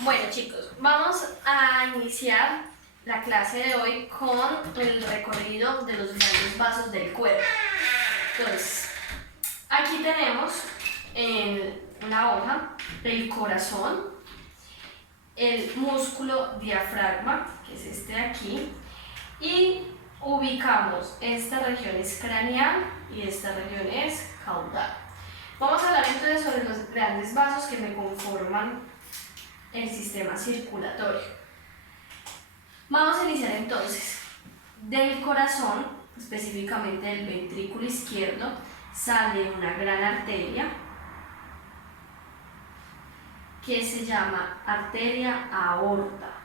Bueno chicos, vamos a iniciar la clase de hoy con el recorrido de los grandes vasos del cuerpo. Entonces, aquí tenemos en una hoja el corazón, el músculo diafragma, que es este de aquí, y ubicamos esta región es craneal y esta región es caudal. Vamos a hablar entonces sobre los grandes vasos que me conforman el sistema circulatorio. Vamos a iniciar entonces. Del corazón, específicamente del ventrículo izquierdo, sale una gran arteria que se llama arteria aorta.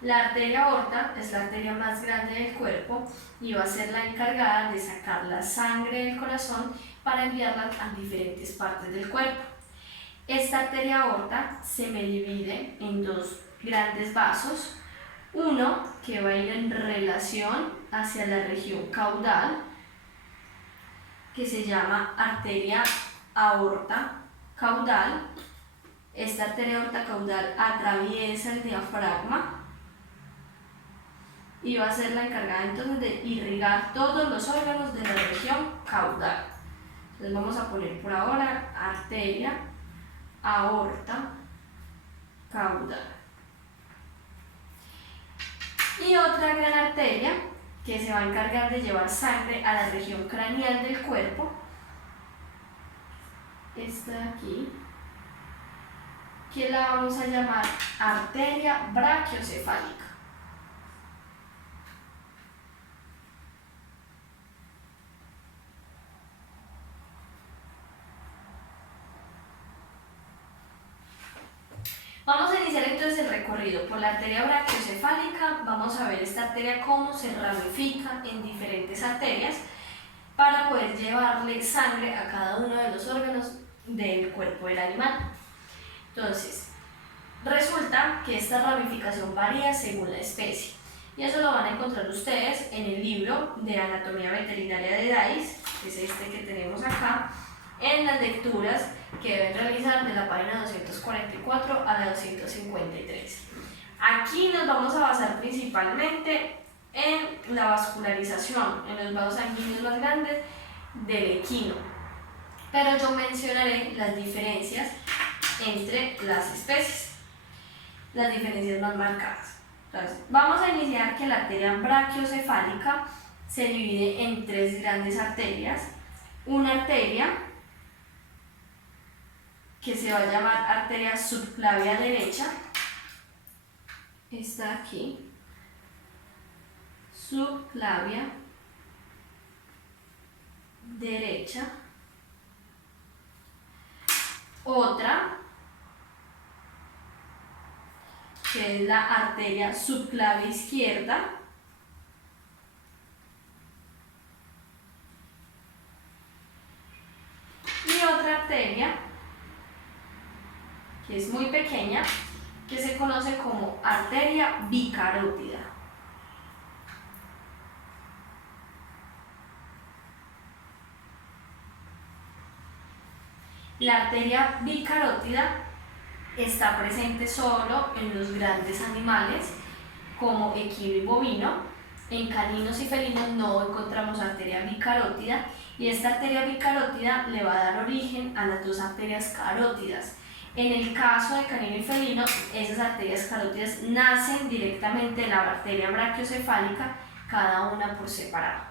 La arteria aorta es la arteria más grande del cuerpo y va a ser la encargada de sacar la sangre del corazón para enviarla a diferentes partes del cuerpo. Esta arteria aorta se me divide en dos grandes vasos, uno que va a ir en relación hacia la región caudal, que se llama arteria aorta caudal. Esta arteria aorta caudal atraviesa el diafragma y va a ser la encargada entonces de irrigar todos los órganos de la región caudal. Entonces vamos a poner por ahora arteria aorta caudal. Y otra gran arteria que se va a encargar de llevar sangre a la región craneal del cuerpo, esta de aquí, que la vamos a llamar arteria brachiocefálica. Vamos a iniciar entonces el recorrido por la arteria brachiocefálica. Vamos a ver esta arteria cómo se ramifica en diferentes arterias para poder llevarle sangre a cada uno de los órganos del cuerpo del animal. Entonces, resulta que esta ramificación varía según la especie y eso lo van a encontrar ustedes en el libro de Anatomía Veterinaria de Dais, que es este que tenemos acá, en las lecturas que deben realizar de la página 244 a la 253. Aquí nos vamos a basar principalmente en la vascularización, en los vasos sanguíneos más grandes del equino, pero yo mencionaré las diferencias entre las especies, las diferencias más marcadas. Entonces, vamos a iniciar que la arteria brachiocefálica se divide en tres grandes arterias. Una arteria que se va a llamar arteria subclavia derecha, está aquí, subclavia derecha. Otra que es la arteria subclavia izquierda, y otra arteria que es muy pequeña, que se conoce como arteria bicarótida. La arteria bicarótida está presente solo en los grandes animales como equino y bovino. En caninos y felinos no encontramos arteria bicarótida y esta arteria bicarótida le va a dar origen a las dos arterias carótidas. En el caso de canino y felino, esas arterias carótidas nacen directamente de la arteria brachiocefálica, cada una por separado.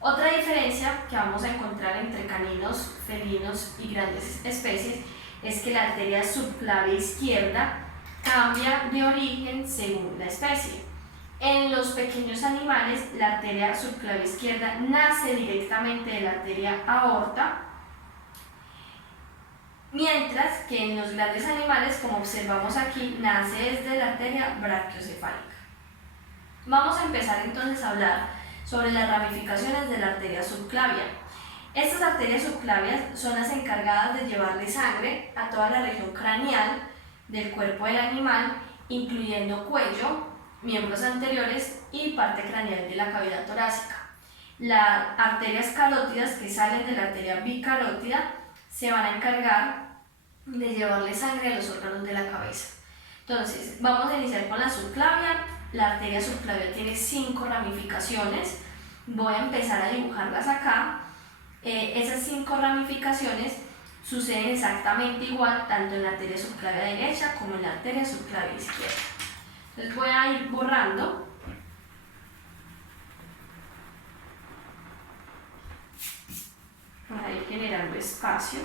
Otra diferencia que vamos a encontrar entre caninos, felinos y grandes especies es que la arteria subclavia izquierda cambia de origen según la especie. En los pequeños animales, la arteria subclavia izquierda nace directamente de la arteria aorta, mientras que en los grandes animales, como observamos aquí, nace desde la arteria brachiocefálica. Vamos a empezar entonces a hablar sobre las ramificaciones de la arteria subclavia. Estas arterias subclavias son las encargadas de llevarle sangre a toda la región craneal del cuerpo del animal, incluyendo cuello, miembros anteriores y parte craneal de la cavidad torácica. Las arterias carótidas que salen de la arteria bicarótida se van a encargar de llevarle sangre a los órganos de la cabeza. Entonces, vamos a iniciar con la subclavia. La arteria subclavia tiene 5 ramificaciones. Voy a empezar a dibujarlas acá. Esas 5 ramificaciones suceden exactamente igual tanto en la arteria subclavia derecha como en la arteria subclavia izquierda. Entonces voy a ir borrando. Para ir generando espacio.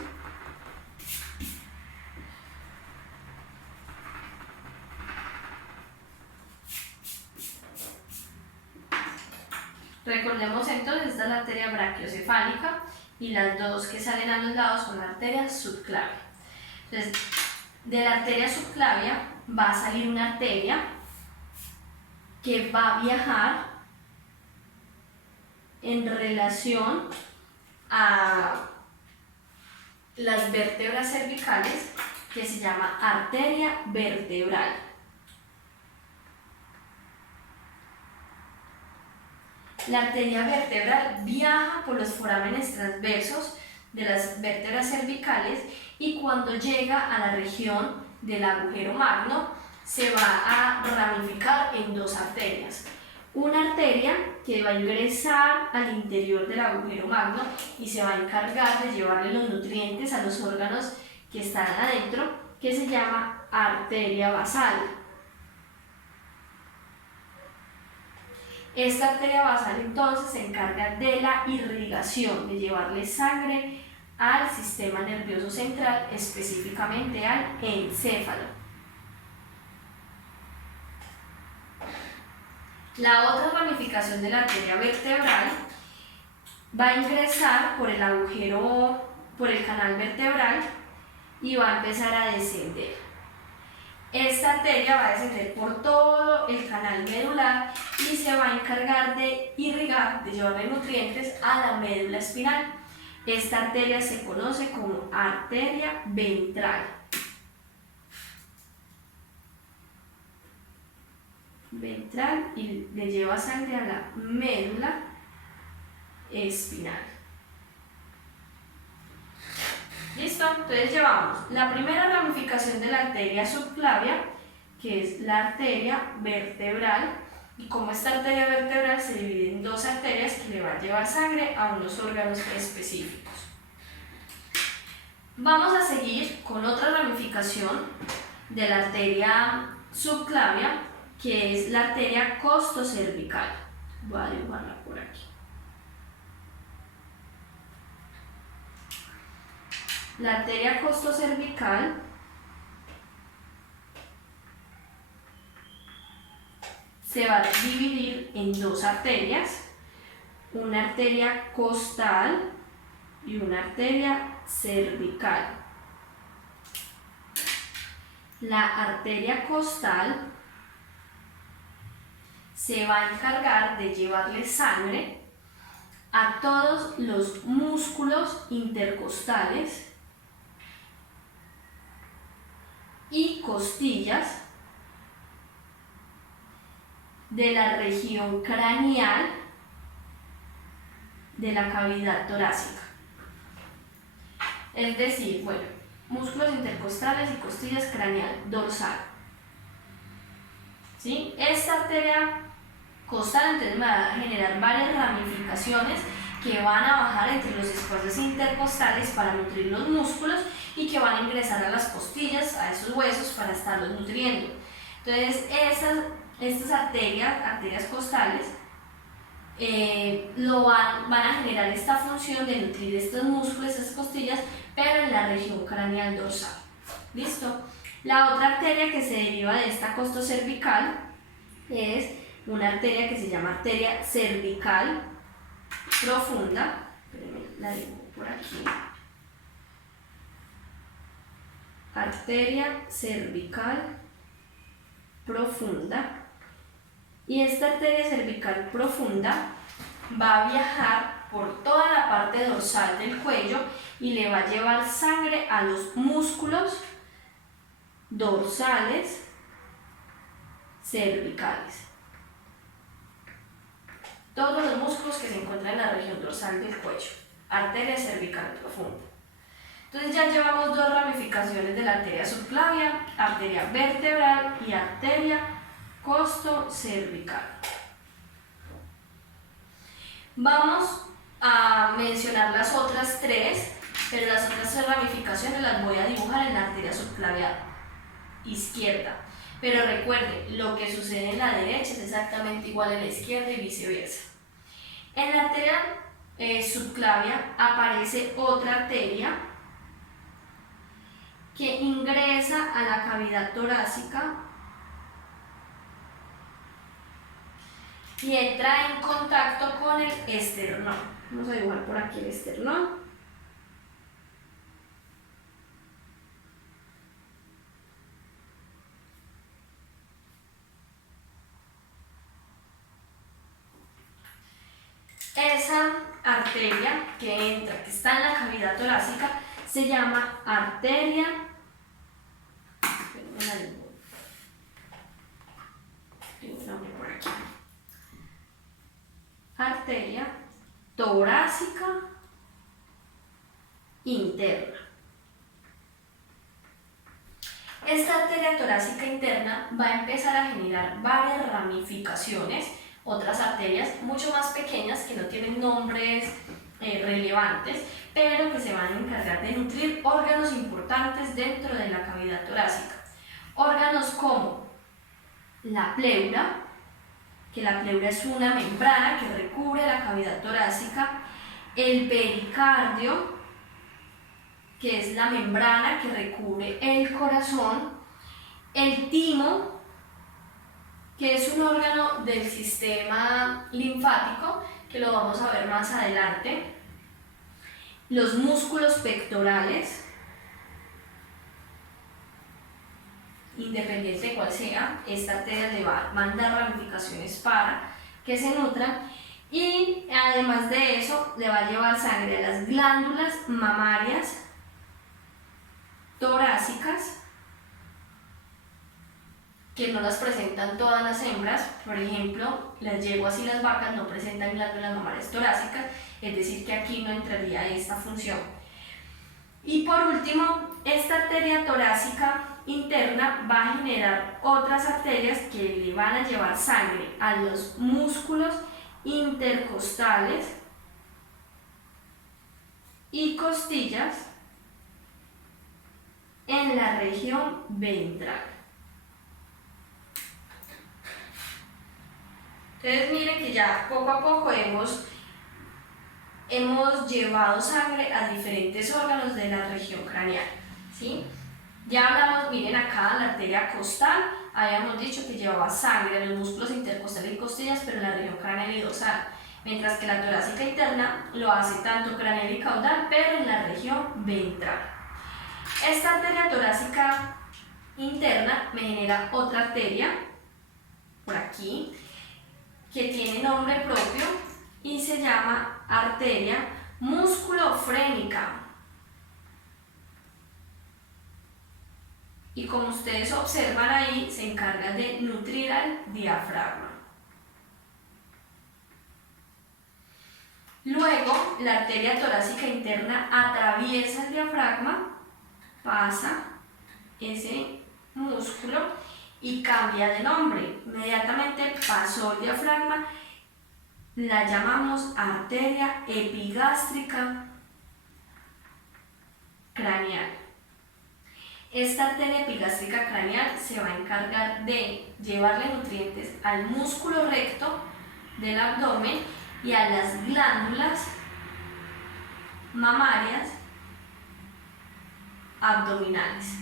Recordemos entonces, esta es la arteria brachiocefálica y las dos que salen a los lados son la arteria subclavia. Entonces, de la arteria subclavia va a salir una arteria que va a viajar en relación a las vértebras cervicales, que se llama arteria vertebral. La arteria vertebral viaja por los forámenes transversos de las vértebras cervicales y cuando llega a la región del agujero magno se va a ramificar en 2 arterias. Una arteria que va a ingresar al interior del agujero magno y se va a encargar de llevarle los nutrientes a los órganos que están adentro, que se llama arteria basal. Esta arteria basal entonces se encarga de la irrigación, de llevarle sangre al sistema nervioso central, específicamente al encéfalo. La otra ramificación de la arteria vertebral va a ingresar por el agujero, por el canal vertebral y va a empezar a descender. Esta arteria va a descender por todo el canal medular y se va a encargar de irrigar, de llevarle nutrientes a la médula espinal. Esta arteria se conoce como arteria ventral. Ventral y le lleva sangre a la médula espinal. ¿Listo? Entonces llevamos la primera ramificación de la arteria subclavia, que es la arteria vertebral, y como esta arteria vertebral se divide en 2 arterias que le van a llevar sangre a unos órganos específicos. Vamos a seguir con otra ramificación de la arteria subclavia, que es la arteria costocervical. Voy a dibujarla por aquí. La arteria costocervical se va a dividir en 2 arterias, una arteria costal y una arteria cervical. La arteria costal se va a encargar de llevarle sangre a todos los músculos intercostales y costillas de la región craneal de la cavidad torácica. Es decir, bueno, músculos intercostales y costillas craneal dorsal. ¿Sí? Esta arteria costal entonces va a generar varias ramificaciones que van a bajar entre los espacios intercostales para nutrir los músculos y que van a ingresar a las costillas, a esos huesos, para estarlos nutriendo. Entonces estas arterias costales van a generar esta función de nutrir estos músculos, estas costillas, pero en la región craneal dorsal. ¿Listo? La otra arteria que se deriva de esta costocervical es una arteria que se llama arteria cervical profunda. La dibujo por aquí. Arteria cervical profunda. Y esta arteria cervical profunda va a viajar por toda la parte dorsal del cuello y le va a llevar sangre a los músculos dorsales cervicales. todos los músculos que se encuentran en la región dorsal del cuello, arteria cervical profunda. Entonces ya llevamos dos ramificaciones de la arteria subclavia, arteria vertebral y arteria costocervical. Vamos a mencionar las otras tres, pero las otras tres ramificaciones las voy a dibujar en la arteria subclavia izquierda. Pero recuerden, lo que sucede en la derecha es exactamente igual en la izquierda y viceversa. En la arteria subclavia aparece otra arteria que ingresa a la cavidad torácica y entra en contacto con el esternón. Vamos a dibujar por aquí el esternón. Esa arteria que entra, que está en la cavidad torácica, se llama arteria arteria torácica interna. Esta arteria torácica interna va a empezar a generar varias ramificaciones, otras arterias mucho más pequeñas que no tienen nombres relevantes, pero que se van a encargar de nutrir órganos importantes dentro de la cavidad torácica. Órganos como la pleura, que la pleura es una membrana que recubre la cavidad torácica, el pericardio, que es la membrana que recubre el corazón, el timo, que es un órgano del sistema linfático, que lo vamos a ver más adelante, los músculos pectorales, independiente de cuál sea, esta arteria le va a mandar ramificaciones para que se nutran, y además de eso le va a llevar sangre a las glándulas mamarias torácicas, que no las presentan todas las hembras. Por ejemplo, las yeguas y las vacas no presentan glándulas mamarias torácicas, es decir que aquí no entraría esta función. Y por último, esta arteria torácica interna va a generar otras arterias que le van a llevar sangre a los músculos intercostales y costillas en la región ventral. Entonces miren que ya poco a poco hemos llevado sangre a diferentes órganos de la región craneal, ¿sí? Ya hablamos, miren acá, la arteria costal, habíamos dicho que llevaba sangre a los músculos intercostales y costillas, pero en la región craneal y dorsal, mientras que la torácica interna lo hace tanto craneal y caudal, pero en la región ventral. Esta arteria torácica interna me genera otra arteria, por aquí, que tiene nombre propio y se llama arteria musculofrénica. Y como ustedes observan ahí, se encarga de nutrir al diafragma. Luego, la arteria torácica interna atraviesa el diafragma, pasa ese músculo y cambia de nombre. Inmediatamente pasó el diafragma, la llamamos arteria epigástrica craneal. Esta arteria epigástrica craneal se va a encargar de llevarle nutrientes al músculo recto del abdomen y a las glándulas mamarias abdominales.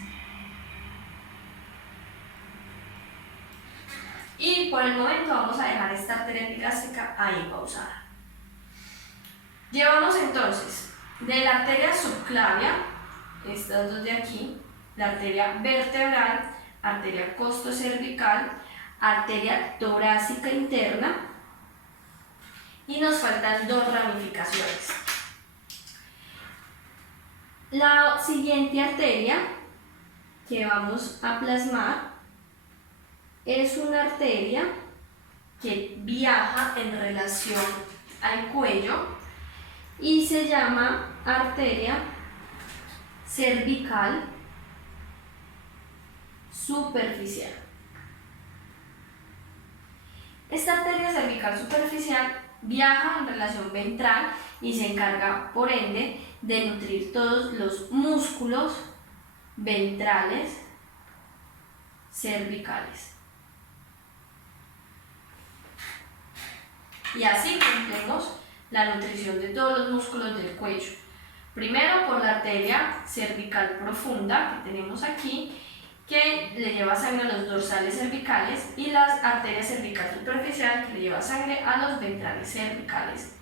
Y por el momento vamos a dejar esta arteria epigástrica ahí pausada. Llevamos entonces de la arteria subclavia, estas dos de aquí, la arteria vertebral, arteria costocervical, arteria torácica interna, y nos faltan dos ramificaciones. La siguiente arteria que vamos a plasmar es una arteria que viaja en relación al cuello y se llama arteria cervical superficial. Esta arteria cervical superficial viaja en relación ventral y se encarga, por ende, de nutrir todos los músculos ventrales cervicales. Y así cumplimos la nutrición de todos los músculos del cuello. Primero por la arteria cervical profunda que tenemos aquí, que le lleva sangre a los dorsales cervicales, y la arteria cervical superficial que le lleva sangre a los ventrales cervicales.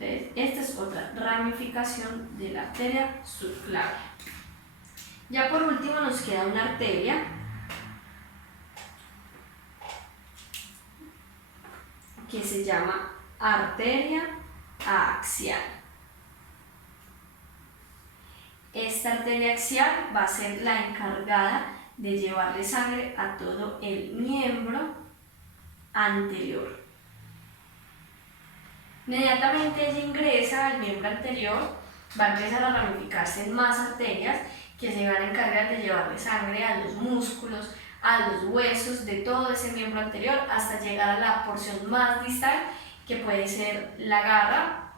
Entonces, esta es otra ramificación de la arteria subclavia. Ya por último nos queda una arteria que se llama arteria axial. Esta arteria axial va a ser la encargada de llevarle sangre a todo el miembro anterior. Inmediatamente ella ingresa al miembro anterior, va a empezar a ramificarse en más arterias que se van a encargar de llevarle sangre a los músculos, a los huesos de todo ese miembro anterior, hasta llegar a la porción más distal, que puede ser la garra,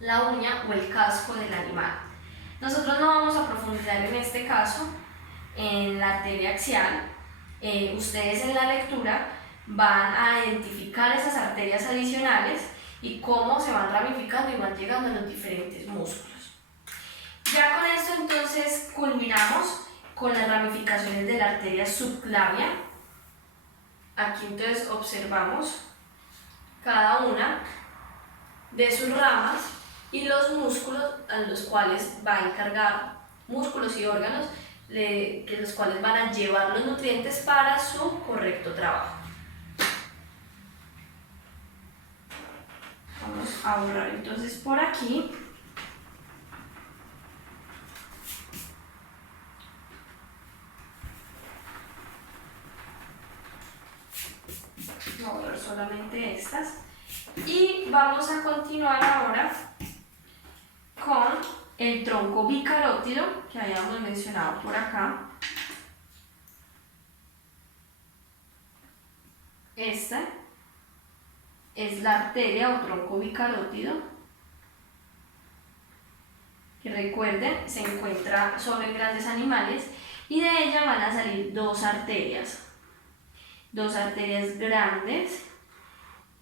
la uña o el casco del animal. Nosotros no vamos a profundizar en este caso en la arteria axial. Ustedes en la lectura van a identificar esas arterias adicionales y cómo se van ramificando y van llegando a los diferentes músculos. Ya con esto entonces culminamos con las ramificaciones de la arteria subclavia. Aquí entonces observamos cada una de sus ramas y los músculos a los cuales va a encargar, músculos y órganos que los cuales van a llevar los nutrientes para su correcto trabajo. Vamos a borrar entonces por aquí. Voy a borrar solamente estas. Y vamos a continuar ahora con el tronco bicarótido que habíamos mencionado por acá. Esta es la arteria o tronco bicarótido, que recuerden se encuentra solo en grandes animales, y de ella van a salir dos arterias grandes,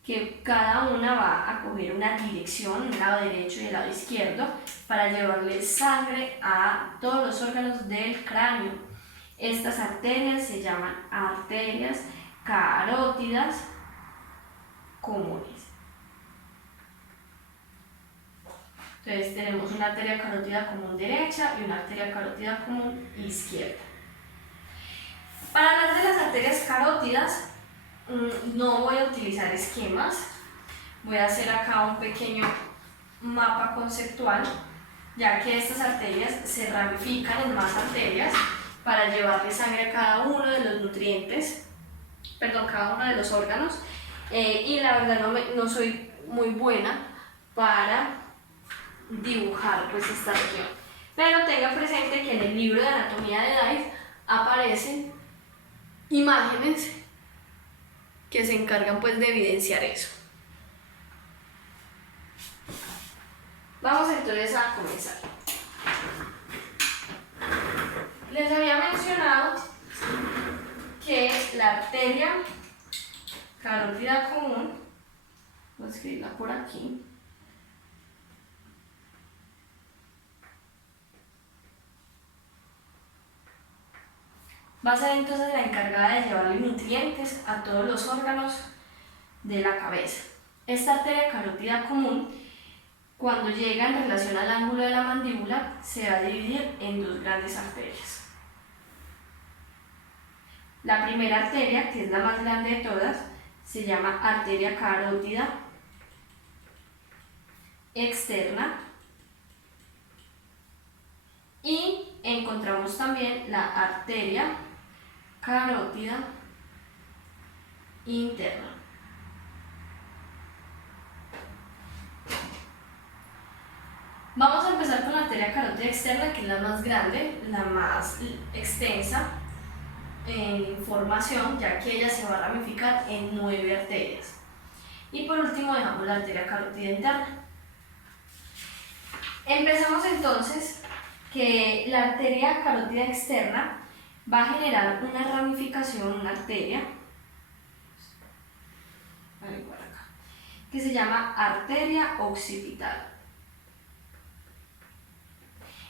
que cada una va a coger una dirección, el lado derecho y el lado izquierdo, para llevarle sangre a todos los órganos del cráneo. Estas arterias se llaman arterias carótidas comunes. Entonces tenemos una arteria carótida común derecha y una arteria carótida común izquierda. Para hablar de las arterias carótidas, no voy a utilizar esquemas, voy a hacer acá un pequeño mapa conceptual, ya que estas arterias se ramifican en más arterias para llevarle sangre a cada uno de los nutrientes, cada uno de los órganos, y la verdad no soy muy buena para dibujar pues esta región, pero tenga presente que en el libro de anatomía de Dice aparecen imágenes que se encargan pues de evidenciar eso. Vamos entonces a comenzar. Les había mencionado que la arteria carótida común, voy a escribirla por aquí, va a ser entonces la encargada de llevarle nutrientes a todos los órganos de la cabeza. Esta arteria carótida común, cuando llega en relación al ángulo de la mandíbula, se va a dividir en dos grandes arterias. La primera arteria, que es la más grande de todas, se llama arteria carótida externa, y encontramos también la arteria carótida interna. Vamos a empezar con la arteria carótida externa, que es la más grande, la más extensa en formación, ya que ella se va a ramificar en 9 arterias. Y por último dejamos la arteria carótida interna. Empezamos entonces que la arteria carótida externa va a generar una ramificación, una arteria, que se llama arteria occipital.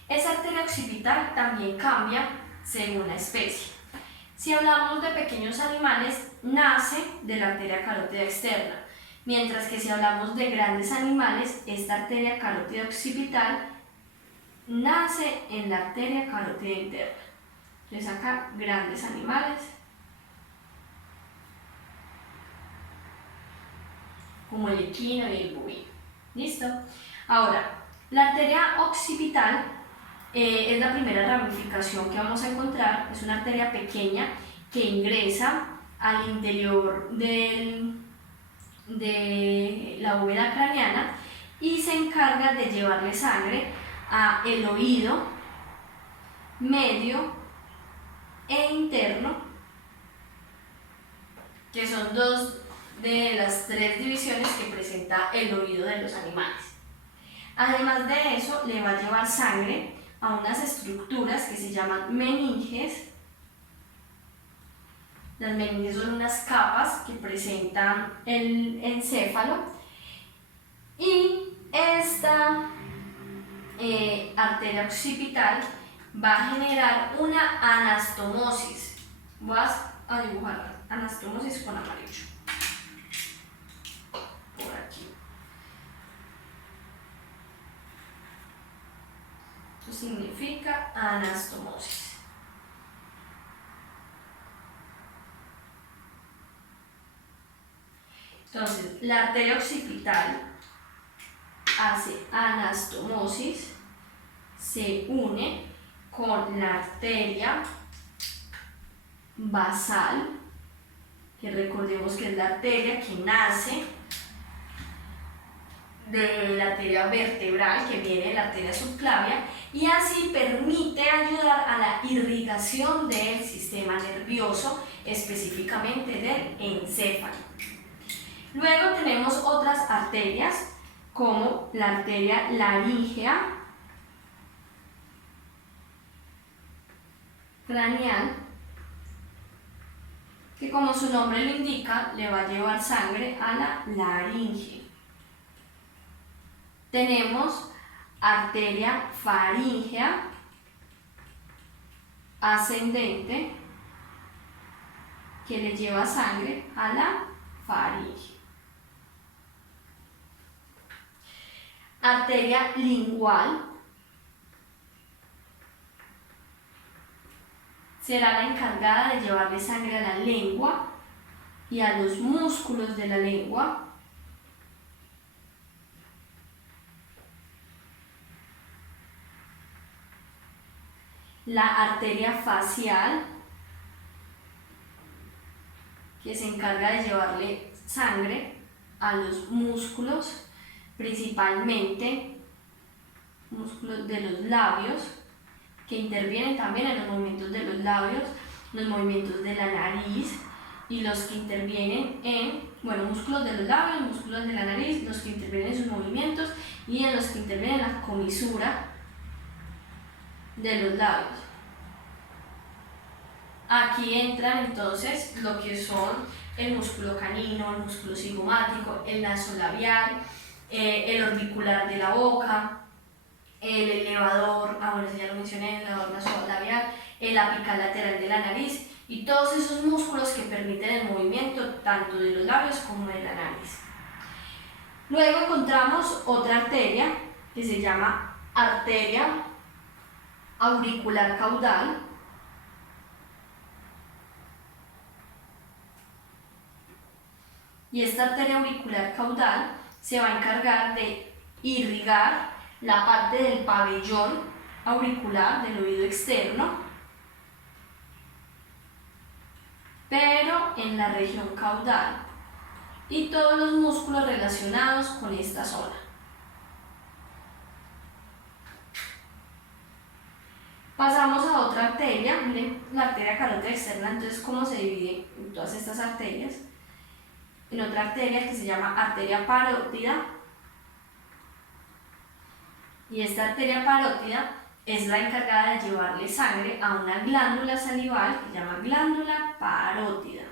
Esa arteria occipital también cambia según la especie. Si hablamos de pequeños animales, nace de la arteria carótida externa, mientras que si hablamos de grandes animales, esta arteria carótida occipital nace en la arteria carótida interna. Entonces acá, grandes animales, como el equino y el bovino. ¿Listo? Ahora, la arteria occipital es la primera ramificación que vamos a encontrar. Es una arteria pequeña que ingresa al interior de la bóveda craneana y se encarga de llevarle sangre a el oído medio e interno, que son dos de las 3 divisiones que presenta el oído de los animales. Además de eso, le va a llevar sangre a unas estructuras que se llaman meninges. Las meninges son unas capas que presentan el encéfalo, y esta arteria occipital va a generar una anastomosis. Voy a dibujar anastomosis con amarillo por aquí. Esto significa anastomosis. Entonces, la arteria occipital hace anastomosis, se une con la arteria basal, que recordemos que es la arteria que nace de la arteria vertebral, que viene de la arteria subclavia, y así permite ayudar a la irrigación del sistema nervioso, específicamente del encéfalo. Luego tenemos otras arterias, como la arteria laríngea craneal, que como su nombre lo indica, le va a llevar sangre a la laringe. Tenemos arteria faríngea ascendente, que le lleva sangre a la faringe. Arteria lingual será la encargada de llevarle sangre a la lengua y a los músculos de la lengua. La arteria facial, que se encarga de llevarle sangre a los músculos, principalmente músculos de los labios, que intervienen también en los movimientos de los labios, los movimientos de la nariz, y los que intervienen en, músculos de los labios, músculos de la nariz, los que intervienen en sus movimientos y en los que intervienen en la comisura de los labios. Aquí entran entonces lo que son el músculo canino, el músculo cigomático, el nasolabial, el orbicular de la boca, el elevador, ya lo mencioné, el elevador nasolabial, el apical lateral de la nariz, y todos esos músculos que permiten el movimiento tanto de los labios como de la nariz. Luego encontramos otra arteria que se llama arteria auricular caudal, y esta arteria auricular caudal se va a encargar de irrigar la parte del pabellón auricular del oído externo, pero en la región caudal, y todos los músculos relacionados con esta zona. ejemplo, la arteria carótida externa, entonces, ¿cómo se divide en todas estas arterias? En otra arteria que se llama arteria parótida, y esta arteria parótida es la encargada de llevarle sangre a una glándula salival que se llama glándula parótida.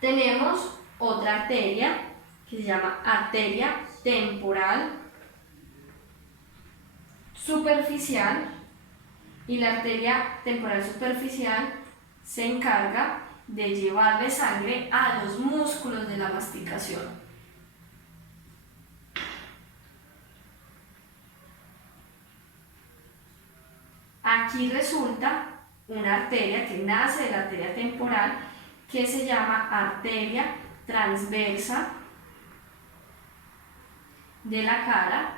Tenemos otra arteria que se llama arteria temporal superficial, y la arteria temporal superficial se encarga de llevarle sangre a los músculos de la masticación. Aquí resulta una arteria que nace de la arteria temporal que se llama arteria transversa de la cara,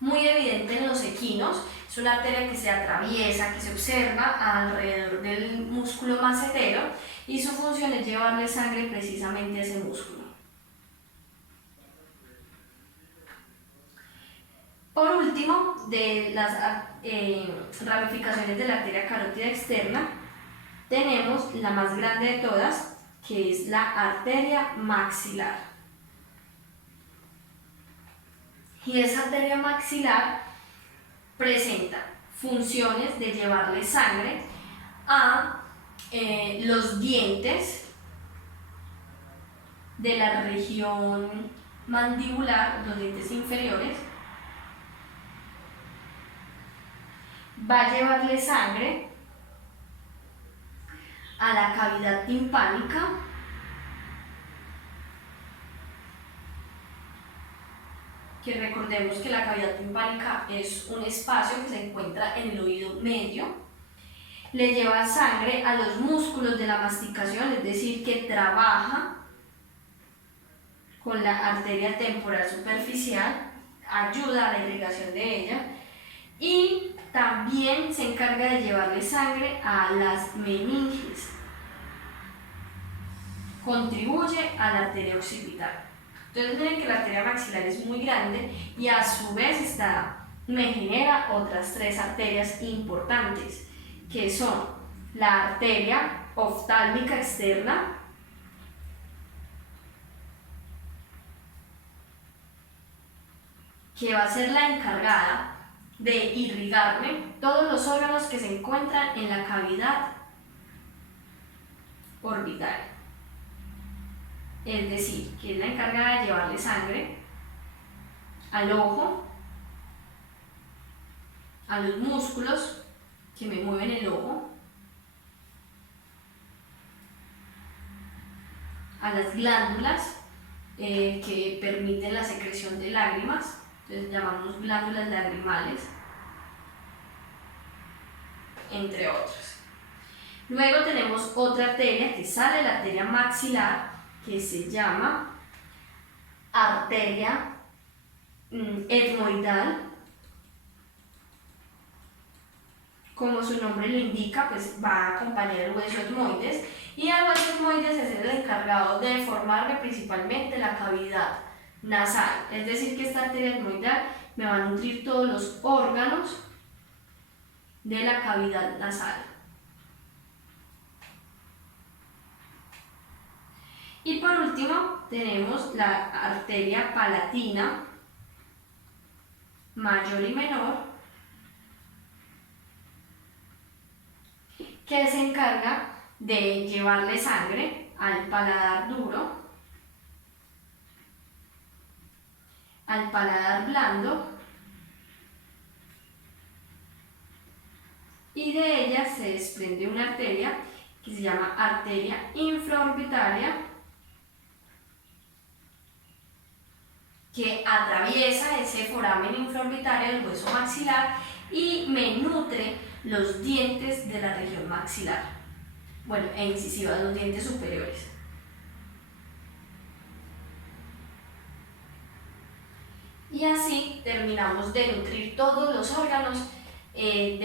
muy evidente en los equinos. Es una arteria que se atraviesa, que se observa alrededor del músculo macetero, y su función es llevarle sangre precisamente a ese músculo. Por último, de las ramificaciones de la arteria carótida externa, tenemos la más grande de todas, que es la arteria maxilar. Y esa arteria maxilar presenta funciones de llevarle sangre a los dientes de la región mandibular, los dientes inferiores. Va a llevarle sangre a la cavidad timpánica, que recordemos que la cavidad timpánica es un espacio que se encuentra en el oído medio. Le lleva sangre a los músculos de la masticación, es decir, que trabaja con la arteria temporal superficial, ayuda a la irrigación de ella, y también se encarga de llevarle sangre a las meninges. Contribuye a la arteria occipital. Entonces miren que la arteria maxilar es muy grande, y a su vez me genera otras tres arterias importantes, que son la arteria oftálmica externa, que va a ser la encargada de irrigarme todos los órganos que se encuentran en la cavidad orbital. Es decir, que es la encargada de llevarle sangre al ojo, a los músculos que me mueven el ojo, a las glándulas que permiten la secreción de lágrimas, entonces llamamos glándulas lagrimales, entre otros. Luego tenemos otra arteria que sale de la arteria maxilar, que se llama arteria etmoidal. Como su nombre lo indica, pues va a acompañar el hueso etmoides, y el hueso etmoides es el encargado de formarle principalmente la cavidad nasal, es decir, que esta arteria etmoidal me va a nutrir todos los órganos de la cavidad nasal. Y por último tenemos la arteria palatina mayor y menor, que se encarga de llevarle sangre al paladar duro, al paladar blando, y de ella se desprende una arteria que se llama arteria infraorbitaria, que atraviesa ese foramen infraorbitario del hueso maxilar y me nutre los dientes de la región maxilar, bueno, e incisiva, los dientes superiores. Y así terminamos de nutrir todos los órganos del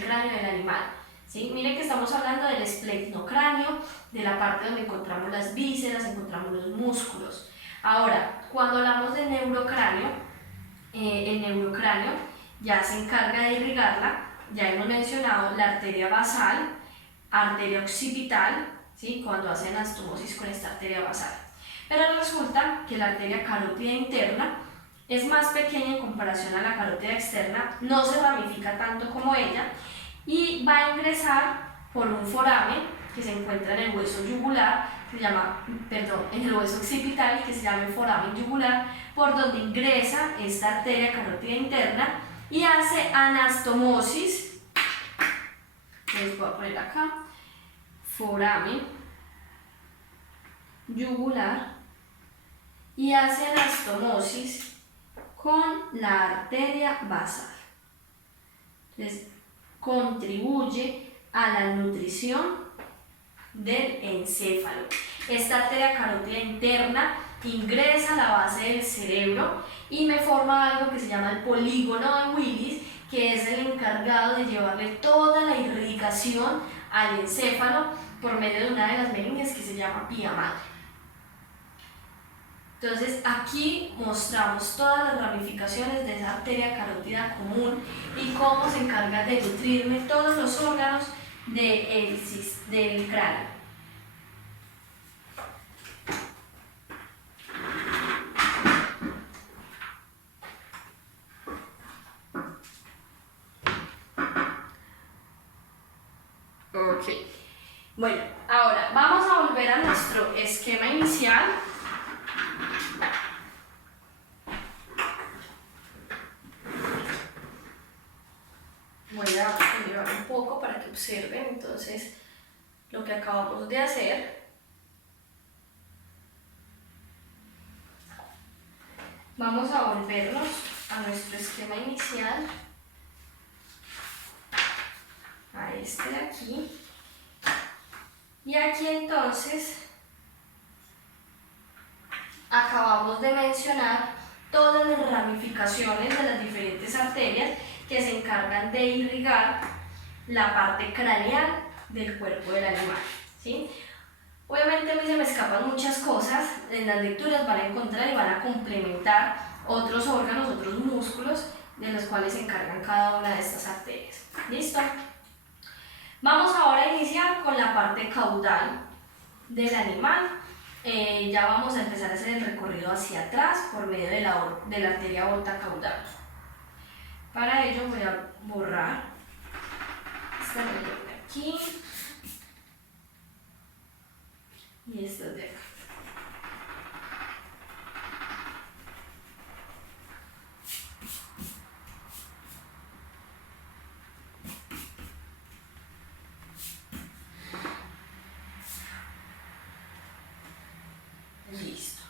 cráneo del animal. ¿Sí? Miren que estamos hablando del esplenocriáneo, de la parte donde encontramos las vísceras, encontramos los músculos. Ahora, cuando hablamos de neurocráneo, el neurocráneo ya se encarga de irrigarla. Ya hemos mencionado la arteria basal, arteria occipital, ¿sí? Cuando hacen anastomosis con esta arteria basal. Pero resulta que la arteria carótida interna es más pequeña en comparación a la carótida externa, no se ramifica tanto como ella y va a ingresar por un foramen que se encuentra en el hueso yugular, en el hueso occipital, que se llama el foramen yugular, por donde ingresa esta arteria carótida interna y hace anastomosis. Les voy a poner acá, foramen yugular, y hace anastomosis con la arteria basal. Entonces, contribuye a la nutrición del encéfalo. Esta arteria carótida interna ingresa a la base del cerebro y me forma algo que se llama el polígono de Willis, que es el encargado de llevarle toda la irrigación al encéfalo por medio de una de las meninges que se llama vía madre. Entonces aquí mostramos todas las ramificaciones de esa arteria carótida común y cómo se encarga de nutrirme todos los órganos del cráneo. Ok. Bueno, ahora vamos a volver a nuestro esquema inicial. Voy a elevar un poco para que observen entonces lo que acabamos de hacer. Vamos a volvernos a nuestro esquema inicial, a este de aquí, y aquí entonces acabamos de mencionar todas las ramificaciones de las diferentes arterias que se encargan de irrigar la parte craneal del cuerpo del animal, ¿sí? Obviamente a mí se me escapan muchas cosas, en las lecturas van a encontrar y van a complementar otros órganos, otros músculos de los cuales se encargan cada una de estas arterias. ¿Listo? Vamos ahora a iniciar con la parte caudal del animal. Ya vamos a empezar a hacer el recorrido hacia atrás por medio de la arteria aorta caudal. Para ello voy a borrar esta región de aquí y esta de acá. Listo.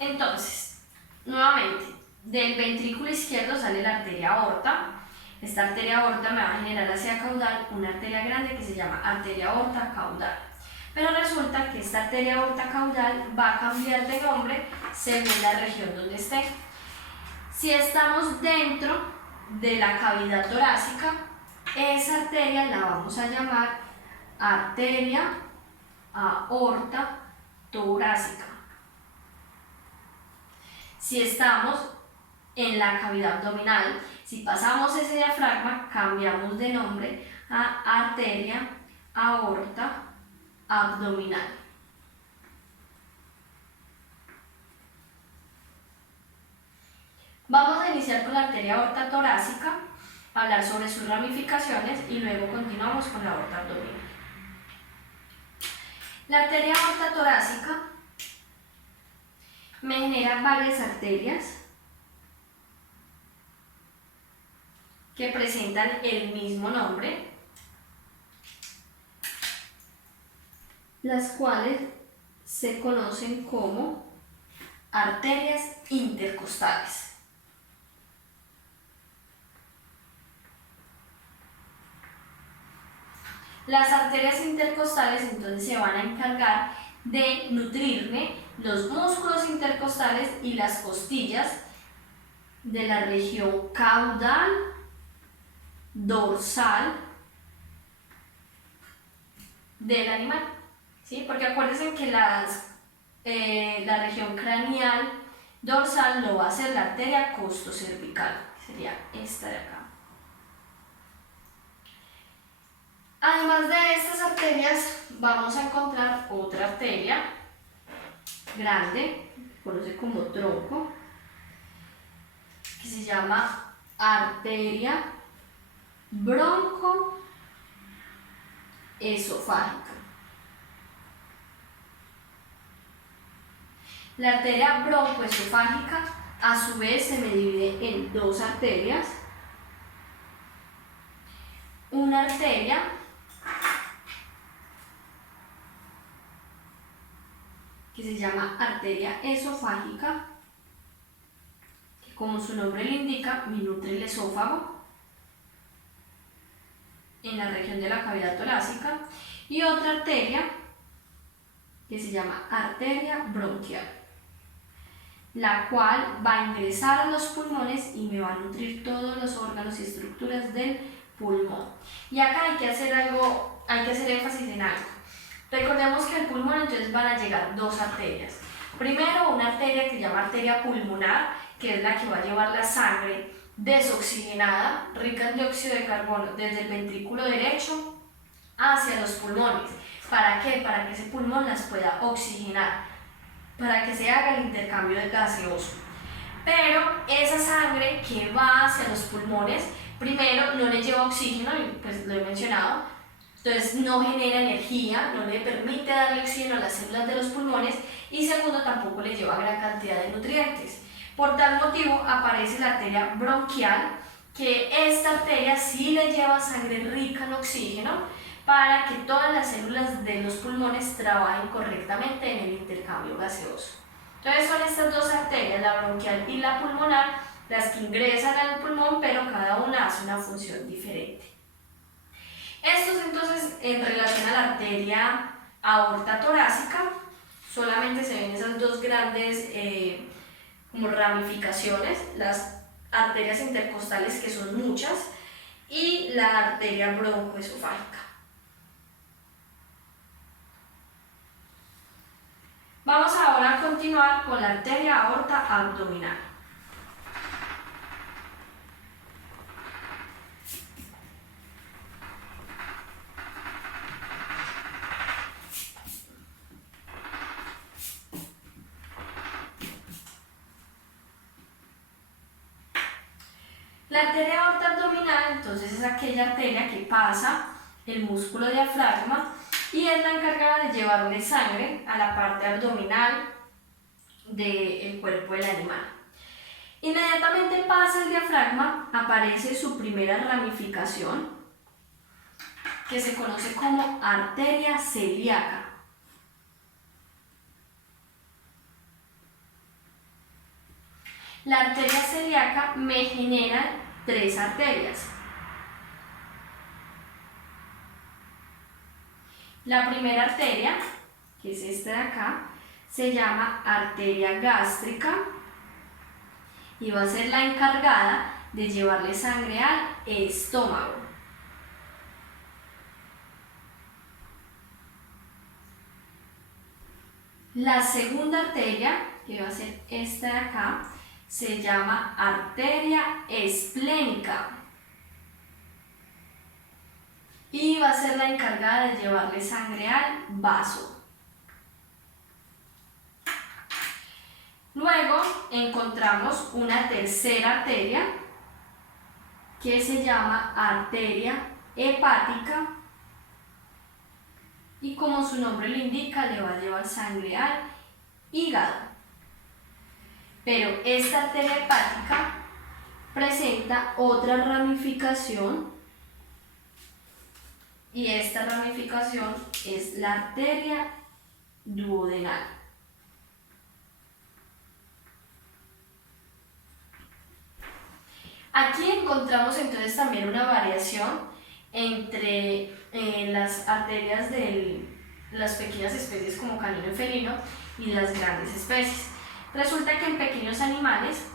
Entonces, nuevamente, del ventrículo izquierdo sale la arteria aorta. Esta arteria aorta me va a generar hacia caudal una arteria grande que se llama arteria aorta caudal. Pero resulta que esta arteria aorta caudal va a cambiar de nombre según la región donde esté. Si estamos dentro de la cavidad torácica, esa arteria la vamos a llamar arteria aorta torácica. Si estamos en la cavidad abdominal, si pasamos ese diafragma, cambiamos de nombre a arteria aorta abdominal. Vamos a iniciar con la arteria aorta torácica, hablar sobre sus ramificaciones y luego continuamos con la aorta abdominal. La arteria aorta torácica me genera varias arterias que presentan el mismo nombre, las cuales se conocen como arterias intercostales. Las arterias intercostales entonces se van a encargar de nutrirme los músculos intercostales y las costillas de la región caudal, dorsal del animal, ¿sí? Porque acuérdense que la región craneal dorsal lo va a hacer la arteria costocervical, que sería esta de acá. Además de estas arterias, vamos a encontrar otra arteria grande, se conoce como tronco, que se llama arteria broncoesofágica. La arteria broncoesofágica a su vez se me divide en dos arterias. Una arteria que se llama arteria esofágica, que como su nombre le indica, me nutre el esófago en la región de la cavidad torácica, y otra arteria que se llama arteria bronquial, la cual va a ingresar a los pulmones y me va a nutrir todos los órganos y estructuras del pulmón. Y acá hay que hacer énfasis en algo. Recordemos que al pulmón entonces van a llegar dos arterias. Primero, una arteria que se llama arteria pulmonar, que es la que va a llevar la sangre desoxigenada, rica en dióxido de carbono, desde el ventrículo derecho hacia los pulmones. ¿Para qué? Para que ese pulmón las pueda oxigenar, para que se haga el intercambio de gaseoso. Pero esa sangre que va hacia los pulmones, primero no le lleva oxígeno, pues lo he mencionado, entonces no genera energía, no le permite darle oxígeno a las células de los pulmones, y segundo, tampoco le lleva gran cantidad de nutrientes. Por tal motivo aparece la arteria bronquial, que esta arteria sí le lleva sangre rica en oxígeno para que todas las células de los pulmones trabajen correctamente en el intercambio gaseoso. Entonces son estas dos arterias, la bronquial y la pulmonar, las que ingresan al pulmón, pero cada una hace una función diferente. Estos entonces, en relación a la arteria aorta torácica, solamente se ven esas dos grandes como ramificaciones, las arterias intercostales, que son muchas, y la arteria broncoesofágica. Vamos ahora a continuar con la arteria aorta abdominal. La arteria aorta abdominal entonces es aquella arteria que pasa el músculo diafragma y es la encargada de llevarle sangre a la parte abdominal del cuerpo del animal. Inmediatamente pasa el diafragma, aparece su primera ramificación, que se conoce como arteria celíaca. La arteria celíaca me genera tres arterias. La primera arteria, que es esta de acá, se llama arteria gástrica y va a ser la encargada de llevarle sangre al estómago. La segunda arteria, que va a ser esta de acá, se llama arteria esplénica y va a ser la encargada de llevarle sangre al vaso. Luego encontramos una tercera arteria que se llama arteria hepática y, como su nombre lo indica, le va a llevar sangre al hígado. Pero esta arteria hepática presenta otra ramificación, y esta ramificación es la arteria duodenal. Aquí encontramos entonces también una variación entre las arterias de las pequeñas especies como canino y felino y las grandes especies. Resulta que en pequeños animales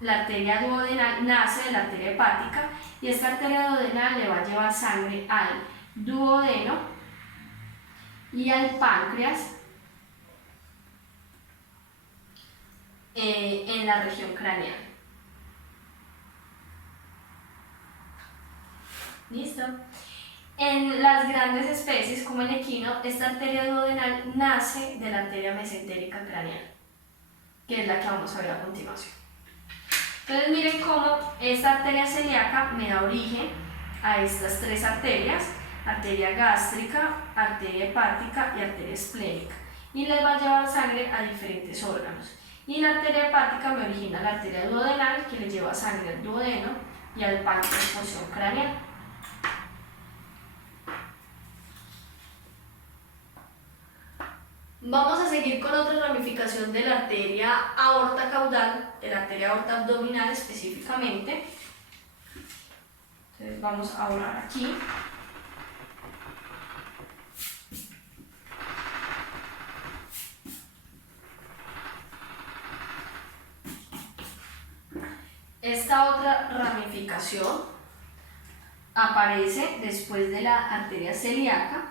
la arteria duodenal nace de la arteria hepática, y esta arteria duodenal le va a llevar sangre al duodeno y al páncreas. en la región craneal. ¿Listo? En las grandes especies, como el equino, esta arteria duodenal nace de la arteria mesentérica craneal, que es la que vamos a ver a continuación. Entonces miren cómo esta arteria celíaca me da origen a estas tres arterias: arteria gástrica, arteria hepática y arteria esplénica, y les va a llevar sangre a diferentes órganos. Y la arteria hepática me origina la arteria duodenal, que le lleva sangre al duodeno y al páncreas porción craneal. Vamos a seguir con otra ramificación de la arteria aorta caudal, de la arteria aorta abdominal específicamente. Entonces vamos a borrar aquí. Esta otra ramificación aparece después de la arteria celíaca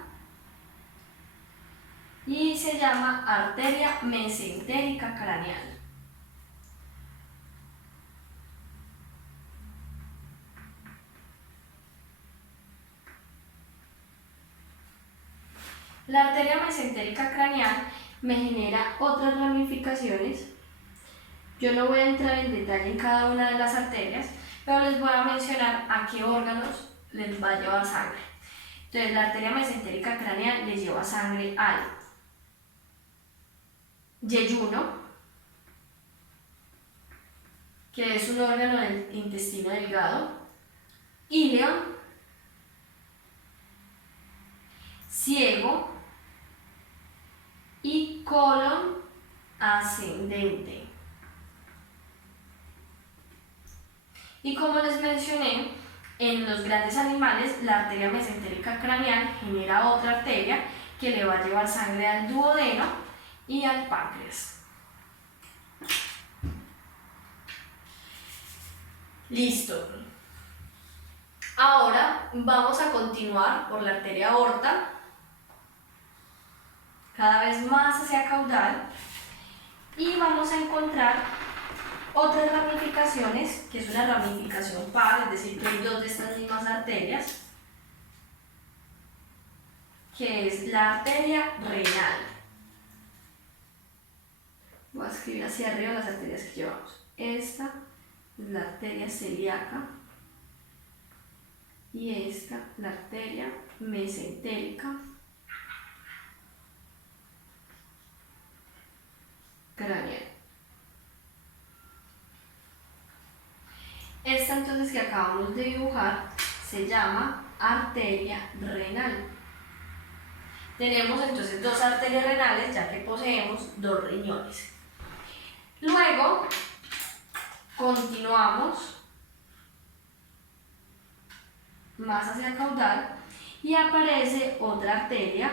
y se llama arteria mesentérica craneal. La arteria mesentérica craneal me genera otras ramificaciones. Yo no voy a entrar en detalle en cada una de las arterias, pero les voy a mencionar a qué órganos les va a llevar sangre. Entonces, la arteria mesentérica craneal les lleva sangre al yeyuno, que es un órgano del intestino delgado, íleon, ciego y colon ascendente. Y como les mencioné, en los grandes animales la arteria mesentérica craneal genera otra arteria que le va a llevar sangre al duodeno y al páncreas. Listo. Ahora vamos a continuar por la arteria aorta, cada vez más hacia caudal, y vamos a encontrar otras ramificaciones, que es una ramificación par, es decir, que hay dos de estas mismas arterias, que es la arteria renal. Voy a escribir hacia arriba las arterias que llevamos. Esta es la arteria celíaca y esta la arteria mesentérica craneal. Esta entonces que acabamos de dibujar se llama arteria renal. Tenemos entonces dos arterias renales, ya que poseemos dos riñones. Luego continuamos más hacia caudal y aparece otra arteria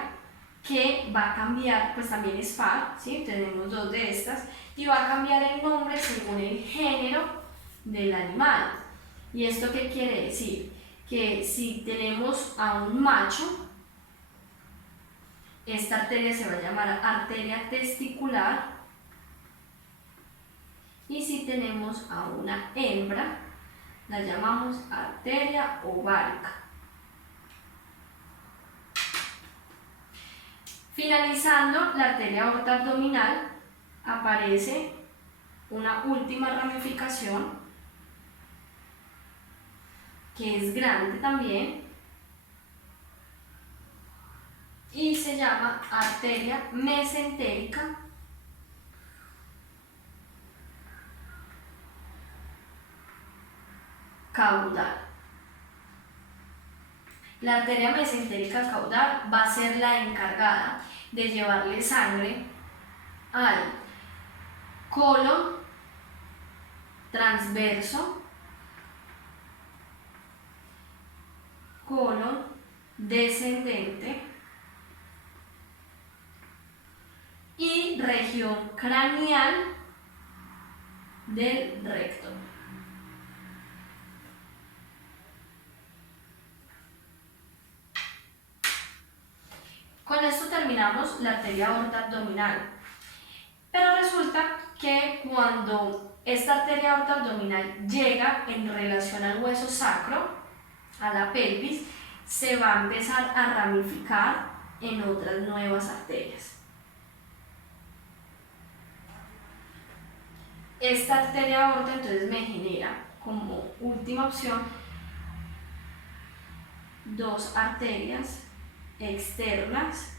que va a cambiar, pues también es par, ¿sí? Tenemos dos de estas, y va a cambiar el nombre según el género del animal. ¿Y esto qué quiere decir? Que si tenemos a un macho, esta arteria se va a llamar arteria testicular, y si tenemos a una hembra, la llamamos arteria ovárica. Finalizando la arteria aorta abdominal, aparece una última ramificación que es grande también y se llama arteria mesentérica caudal. La arteria mesentérica caudal va a ser la encargada de llevarle sangre al colon transverso, colon descendente y región craneal del recto. Con esto terminamos la arteria aorta abdominal, pero resulta que cuando esta arteria aorta abdominal llega en relación al hueso sacro, a la pelvis, se va a empezar a ramificar en otras nuevas arterias. Esta arteria aorta entonces me genera como última opción dos arterias externas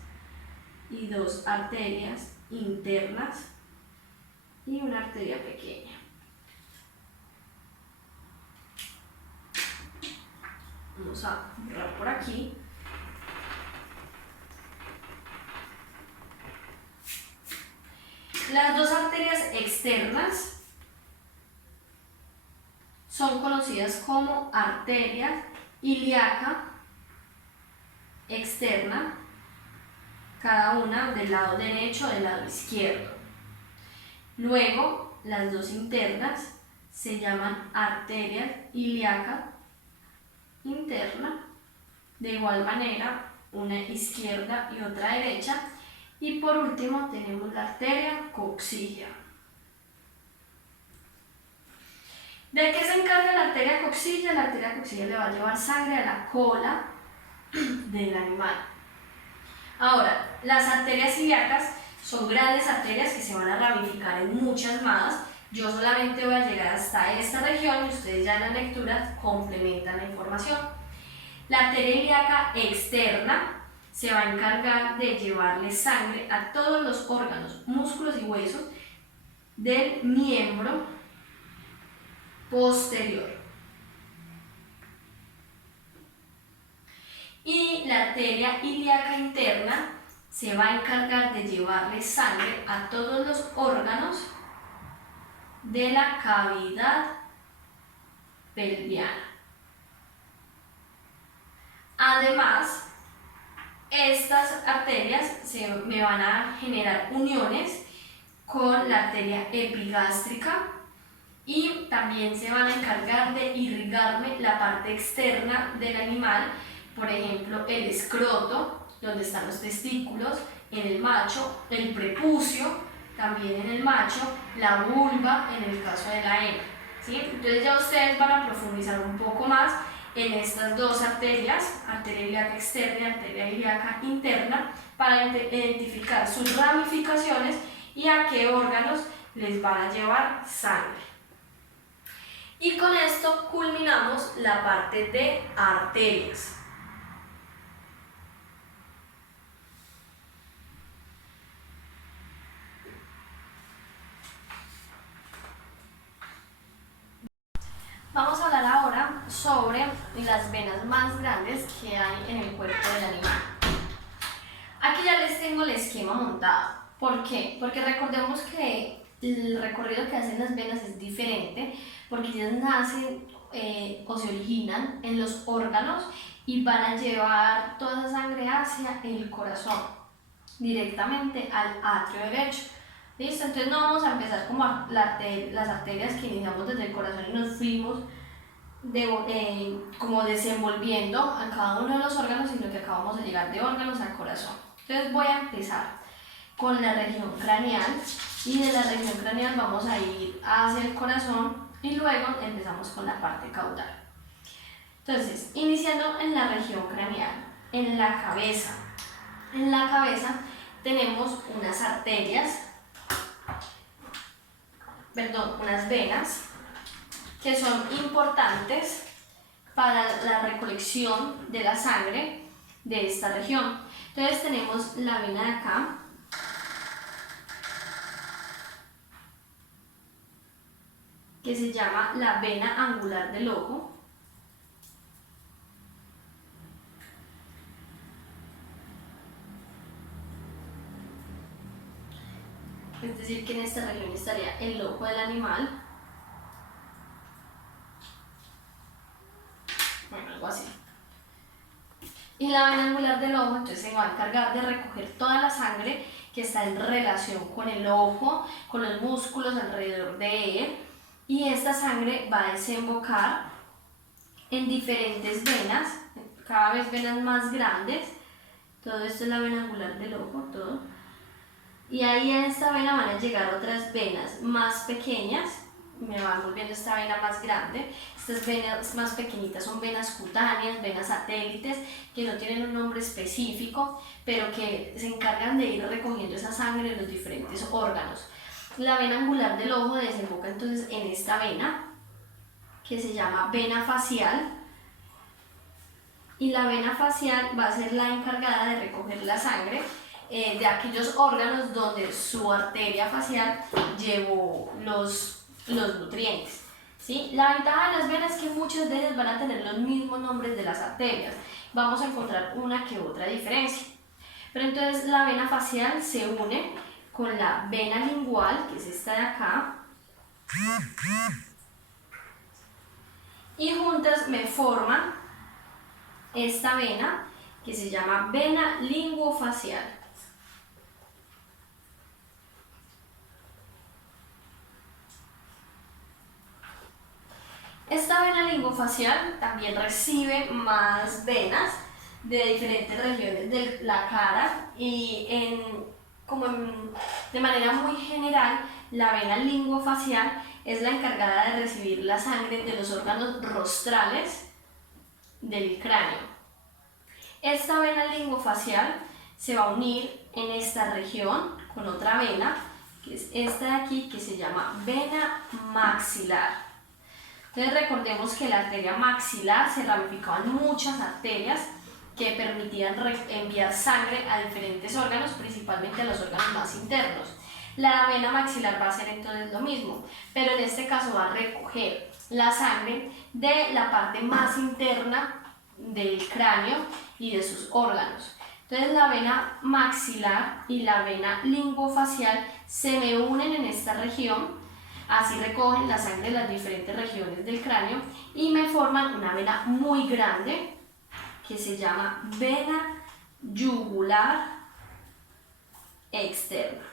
y dos arterias internas y una arteria pequeña. Vamos a borrar por aquí. Las dos arterias externas son conocidas como arteria ilíaca externa, cada una del lado derecho o del lado izquierdo. Luego, las dos internas se llaman arteria ilíaca interna, de igual manera una izquierda y otra derecha, y por último tenemos la arteria coxígea. ¿De qué se encarga la arteria coxígea? La arteria coxígea le va a llevar sangre a la cola del animal. Ahora, las arterias ilíacas son grandes arterias que se van a ramificar en muchas más. Yo solamente voy a llegar hasta esta región y ustedes ya en la lectura complementan la información. La arteria ilíaca externa se va a encargar de llevarle sangre a todos los órganos, músculos y huesos del miembro posterior. Y la arteria ilíaca interna se va a encargar de llevarle sangre a todos los órganos de la cavidad pelviana. Además, estas arterias me van a generar uniones con la arteria epigástrica y también se van a encargar de irrigarme la parte externa del animal, por ejemplo el escroto, donde están los testículos, en el macho, el prepucio, también en el macho, la vulva en el caso de la hembra, ¿sí? Entonces ya ustedes van a profundizar un poco más en estas dos arterias, arteria ilíaca externa y arteria ilíaca interna, para identificar sus ramificaciones y a qué órganos les van a llevar sangre. Y con esto culminamos la parte de arterias. Vamos a hablar ahora sobre las venas más grandes que hay en el cuerpo del animal. Aquí ya les tengo el esquema montado. ¿Por qué? Porque recordemos que el recorrido que hacen las venas es diferente, porque ellas nacen o se originan en los órganos y van a llevar toda esa sangre hacia el corazón, directamente al atrio derecho. ¿Listo? Entonces no vamos a empezar como las arterias que iniciamos desde el corazón y nos fuimos como desenvolviendo a cada uno de los órganos, sino que acabamos de llegar de órganos al corazón. Entonces voy a empezar con la región craneal y de la región craneal vamos a ir hacia el corazón y luego empezamos con la parte caudal. Entonces, iniciando en la región craneal, en la cabeza. En la cabeza tenemos unas arterias, unas venas que son importantes para la recolección de la sangre de esta región. Entonces tenemos la vena de acá, que se llama la vena angular del ojo. Es decir, que en esta región estaría el ojo del animal. Bueno, algo así. Y la vena angular del ojo entonces se va a encargar de recoger toda la sangre que está en relación con el ojo, con los músculos alrededor de él, y esta sangre va a desembocar en diferentes venas, cada vez venas más grandes. Todo esto es la vena angular del ojo, todo. y ahí a esta vena van a llegar otras venas más pequeñas, me van volviendo esta vena más grande. Estas venas más pequeñitas son venas cutáneas, venas satélites, que no tienen un nombre específico, pero que se encargan de ir recogiendo esa sangre de los diferentes órganos. La vena angular del ojo desemboca entonces en esta vena, que se llama vena facial, y la vena facial va a ser la encargada de recoger la sangre de aquellos órganos donde su arteria facial llevó los nutrientes. ¿Sí? La ventaja de las venas es que muchas de ellas van a tener los mismos nombres de las arterias. Vamos a encontrar una que otra diferencia. Pero entonces la vena facial se une con la vena lingual, que es esta de acá, y juntas me forman esta vena que se llama vena linguofacial. Esta vena linguofacial también recibe más venas de diferentes regiones de la cara y de manera muy general la vena linguofacial es la encargada de recibir la sangre de los órganos rostrales del cráneo. Esta vena linguofacial se va a unir en esta región con otra vena, que es esta de aquí, que se llama vena maxilar. Entonces recordemos que la arteria maxilar se ramificaba en muchas arterias que permitían enviar sangre a diferentes órganos, principalmente a los órganos más internos. La vena maxilar va a hacer entonces lo mismo, pero en este caso va a recoger la sangre de la parte más interna del cráneo y de sus órganos. Entonces la vena maxilar y la vena linguofacial se me unen en esta región, así recogen la sangre de las diferentes regiones del cráneo y me forman una vena muy grande que se llama vena yugular externa.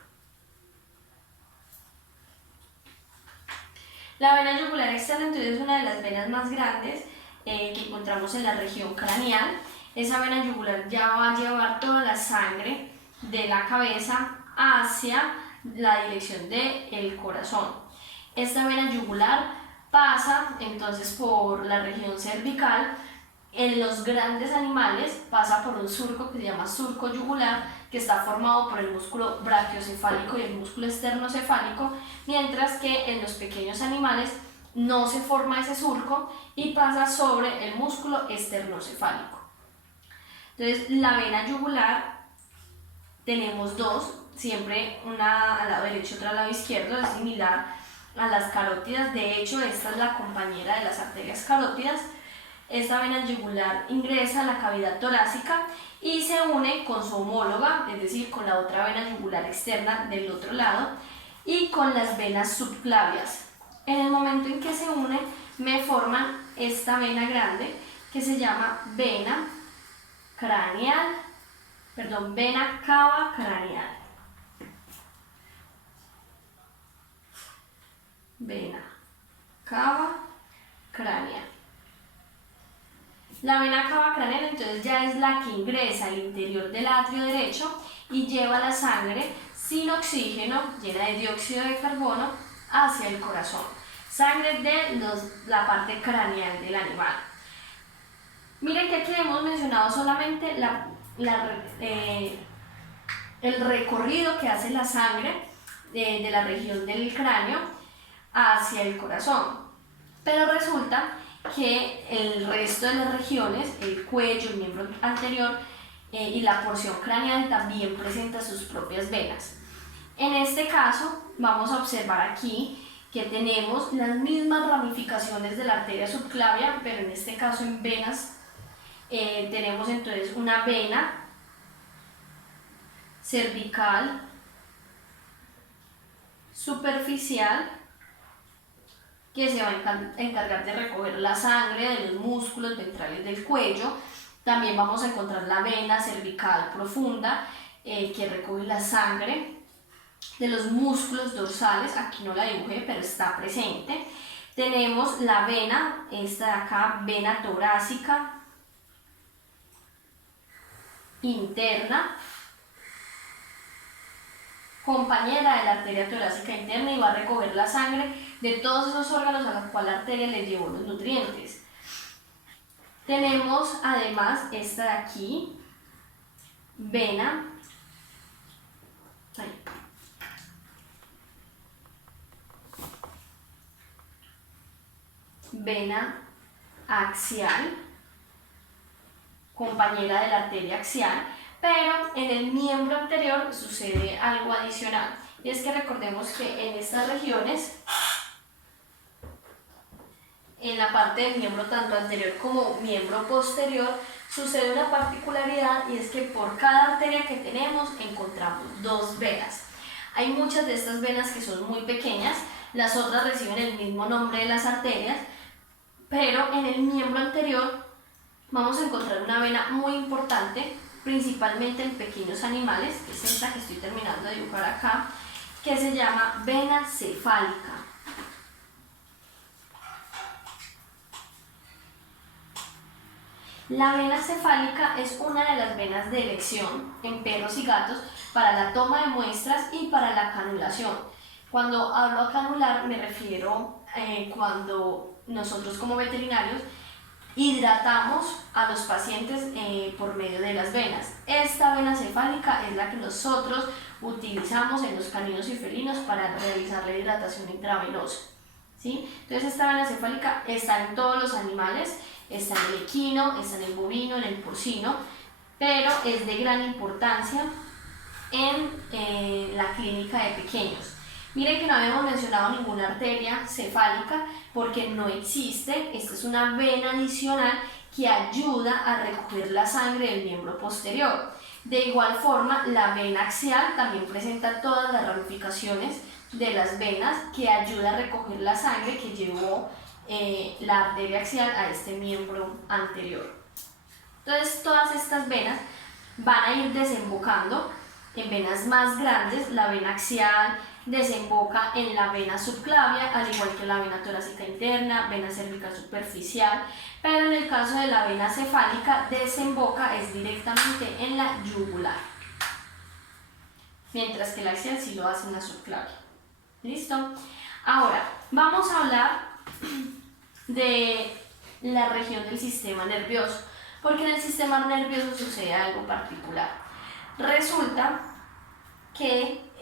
La vena yugular externa entonces es una de las venas más grandes que encontramos en la región craneal. Esa vena yugular ya va a llevar toda la sangre de la cabeza hacia la dirección del corazón. Esta vena yugular pasa entonces por la región cervical. En los grandes animales pasa por un surco que se llama surco yugular, que está formado por el músculo brachiocefálico y el músculo esternocefálico, mientras que en los pequeños animales no se forma ese surco y pasa sobre el músculo esternocefálico. Entonces la vena yugular tenemos dos, siempre una al lado derecho y otra al lado izquierdo, es similar a las carótidas. De hecho, esta es la compañera de las arterias carótidas. Esta vena yugular ingresa a la cavidad torácica y se une con su homóloga, es decir, con la otra vena yugular externa del otro lado y con las venas subclavias. En el momento en que se une, me forman esta vena grande que se llama vena cava craneal. Vena cava craneal. La vena cava craneal entonces ya es la que ingresa al interior del atrio derecho y lleva la sangre sin oxígeno, llena de dióxido de carbono, hacia el corazón. Sangre de la parte craneal del animal. Miren que aquí hemos mencionado solamente el recorrido que hace la sangre de la región del cráneo hacia el corazón. Pero resulta que el resto de las regiones, el cuello, el miembro anterior y la porción craneal también presenta sus propias venas. En este caso vamos a observar aquí que tenemos las mismas ramificaciones de la arteria subclavia, pero en este caso en venas tenemos entonces una vena cervical superficial que se va a encargar de recoger la sangre de los músculos ventrales del cuello. También vamos a encontrar la vena cervical profunda que recoge la sangre de los músculos dorsales. Aquí no la dibujé, pero está presente. Tenemos la vena, esta de acá, vena torácica interna. compañera de la arteria torácica interna y va a recoger la sangre de todos esos órganos a los cuales la arteria le llevó los nutrientes. Tenemos además esta de aquí, vena, vena axial, compañera de la arteria axial, pero en el miembro anterior sucede algo adicional, y es que recordemos que en estas regiones, en la parte del miembro tanto anterior como miembro posterior, sucede una particularidad, y es que por cada arteria que tenemos encontramos dos venas. Hay muchas de estas venas que son muy pequeñas, las otras reciben el mismo nombre de las arterias, pero en el miembro anterior vamos a encontrar una vena muy importante, principalmente en pequeños animales, que es esta que estoy terminando de dibujar acá, que se llama vena cefálica. La vena cefálica es una de las venas de elección en perros y gatos para la toma de muestras y para la canulación. Cuando hablo a canular me refiero cuando nosotros como veterinarios hidratamos a los pacientes por medio de las venas. Esta vena cefálica es la que nosotros utilizamos en los caninos y felinos para realizar la hidratación intravenosa, ¿sí? Entonces esta vena cefálica está en todos los animales, está en el equino, está en el bovino, en el porcino, pero es de gran importancia en la clínica de pequeños. Miren que no habíamos mencionado ninguna arteria cefálica porque no existe. Esta es una vena adicional que ayuda a recoger la sangre del miembro posterior. De igual forma, la vena axial también presenta todas las ramificaciones de las venas que ayuda a recoger la sangre que llevó la arteria axial a este miembro anterior. Entonces, todas estas venas van a ir desembocando en venas más grandes. La vena axial desemboca en la vena subclavia, al igual que la vena torácica interna, vena cervical superficial, pero en el caso de la vena cefálica desemboca es directamente en la yugular, mientras que la axial sí lo hace en la subclavia. ¿Listo? Ahora, vamos a hablar de la región del sistema nervioso, porque en el sistema nervioso sucede algo particular. Resulta que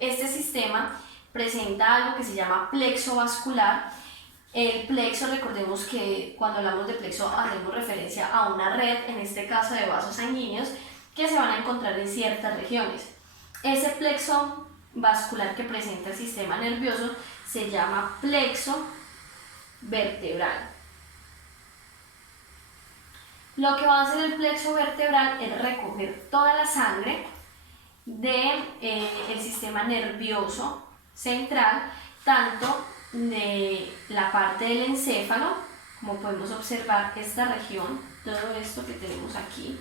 este sistema presenta algo que se llama plexo vascular. El plexo, recordemos que cuando hablamos de plexo hacemos referencia a una red, en este caso de vasos sanguíneos, que se van a encontrar en ciertas regiones. Ese plexo vascular que presenta el sistema nervioso se llama plexo vertebral. Lo que va a hacer el plexo vertebral es recoger toda la sangre del sistema nervioso central, tanto de la parte del encéfalo, como podemos observar esta región, todo esto que tenemos aquí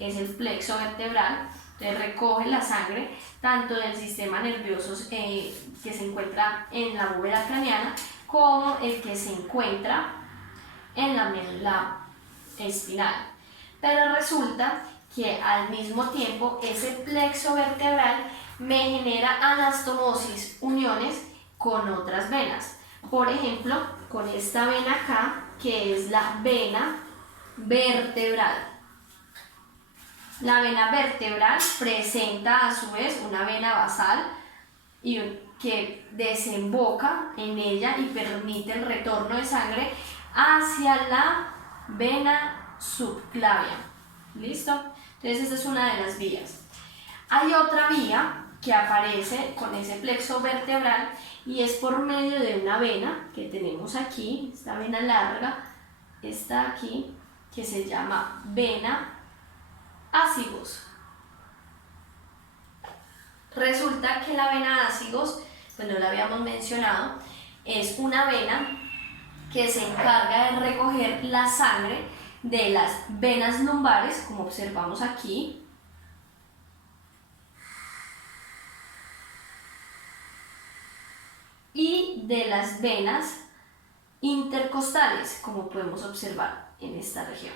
es el plexo vertebral. Entonces recoge la sangre tanto del sistema nervioso que se encuentra en la bóveda craneana como el que se encuentra en la médula espinal. Pero resulta que al mismo tiempo ese plexo vertebral me genera anastomosis, uniones con otras venas. Por ejemplo, con esta vena acá, que es la vena vertebral. La vena vertebral presenta a su vez una vena basal que desemboca en ella y permite el retorno de sangre hacia la vena subclavia. ¿Listo? Entonces esta es una de las vías. Hay otra vía que aparece con ese plexo vertebral y es por medio de una vena que tenemos aquí, esta vena larga, esta aquí, que se llama vena ácigos. Resulta que la vena ácigos, pues no la habíamos mencionado, es una vena que se encarga de recoger la sangre de las venas lumbares, como observamos aquí, y de las venas intercostales, como podemos observar en esta región.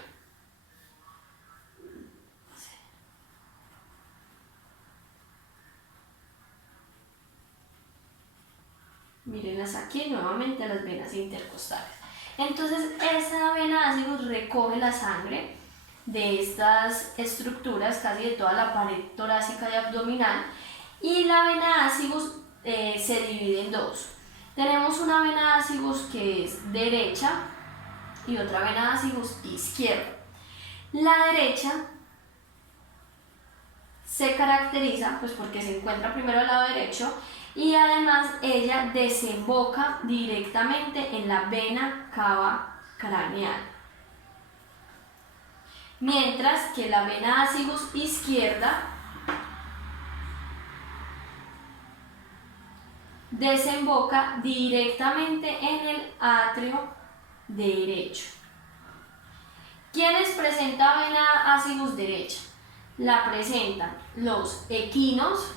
Mírenlas aquí nuevamente, las venas intercostales. Entonces esa vena ácigus recoge la sangre de estas estructuras, casi de toda la pared torácica y abdominal, y la vena ácigus se divide en dos. Tenemos una vena ácigus que es derecha y otra vena ácigus izquierda. La derecha se caracteriza pues porque se encuentra primero al lado derecho y además ella desemboca directamente en la vena cava craneal, mientras que la vena ácigus izquierda desemboca directamente en el atrio derecho. ¿Quiénes presentan vena ácigus derecha? La presentan los equinos,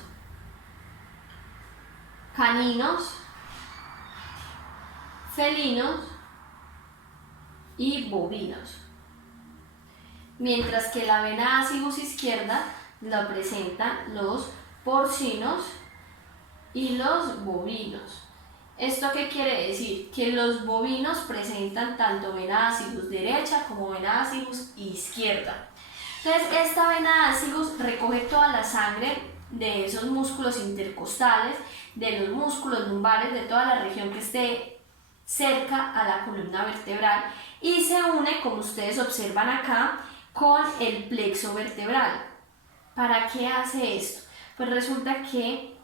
caninos, felinos y bovinos. Mientras que la vena ácigus izquierda la presentan los porcinos y los bovinos. ¿Esto qué quiere decir? Que los bovinos presentan tanto vena ácigus derecha como vena ácigus izquierda. Entonces esta vena ácigus recoge toda la sangre de esos músculos intercostales, de los músculos lumbares, de toda la región que esté cerca a la columna vertebral y se une, como ustedes observan acá, con el plexo vertebral. ¿Para qué hace esto? Pues resulta que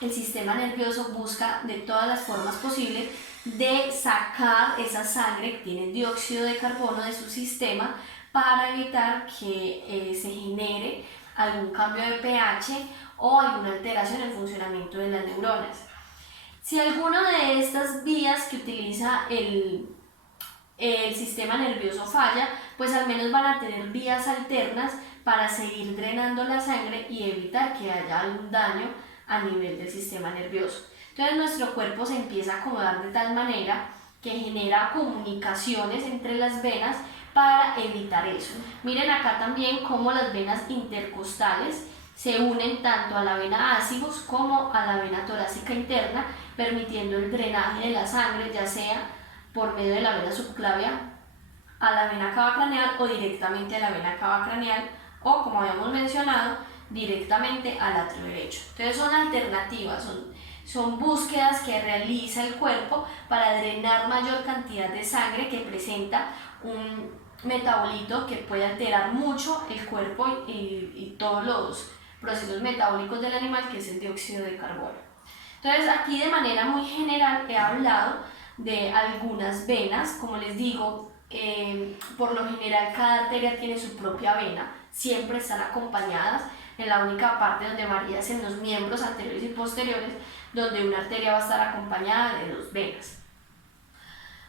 el sistema nervioso busca de todas las formas posibles de sacar esa sangre que tiene dióxido de carbono de su sistema para evitar que se genere algún cambio de pH o alguna alteración en el funcionamiento de las neuronas. Si alguna de estas vías que utiliza el sistema nervioso falla, pues al menos van a tener vías alternas para seguir drenando la sangre y evitar que haya algún daño a nivel del sistema nervioso. Entonces nuestro cuerpo se empieza a acomodar de tal manera que genera comunicaciones entre las venas para evitar eso. Miren acá también cómo las venas intercostales se unen tanto a la vena ácigus como a la vena torácica interna, permitiendo el drenaje de la sangre, ya sea por medio de la vena subclavia a la vena cava craneal o directamente a la vena cava craneal o, como habíamos mencionado, directamente al atrio derecho. Entonces son alternativas, son búsquedas que realiza el cuerpo para drenar mayor cantidad de sangre que presenta un metabolito que puede alterar mucho el cuerpo y todos los procesos metabólicos del animal, que es el dióxido de carbono. Entonces aquí de manera muy general he hablado de algunas venas. Como les digo, por lo general cada arteria tiene su propia vena, siempre están acompañadas. En la única parte donde varía es en los miembros anteriores y posteriores, donde una arteria va a estar acompañada de dos venas.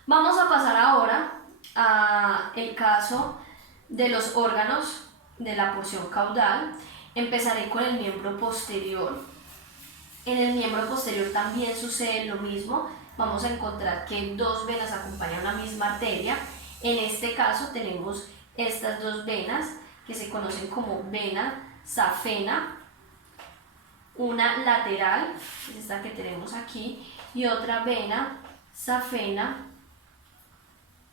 Vamos a pasar ahora al caso de los órganos de la porción caudal. Empezaré con el miembro posterior. En el miembro posterior también sucede lo mismo. Vamos a encontrar que dos venas acompañan una misma arteria. En este caso tenemos estas dos venas que se conocen como vena safena, una lateral, que es esta que tenemos aquí, y otra vena safena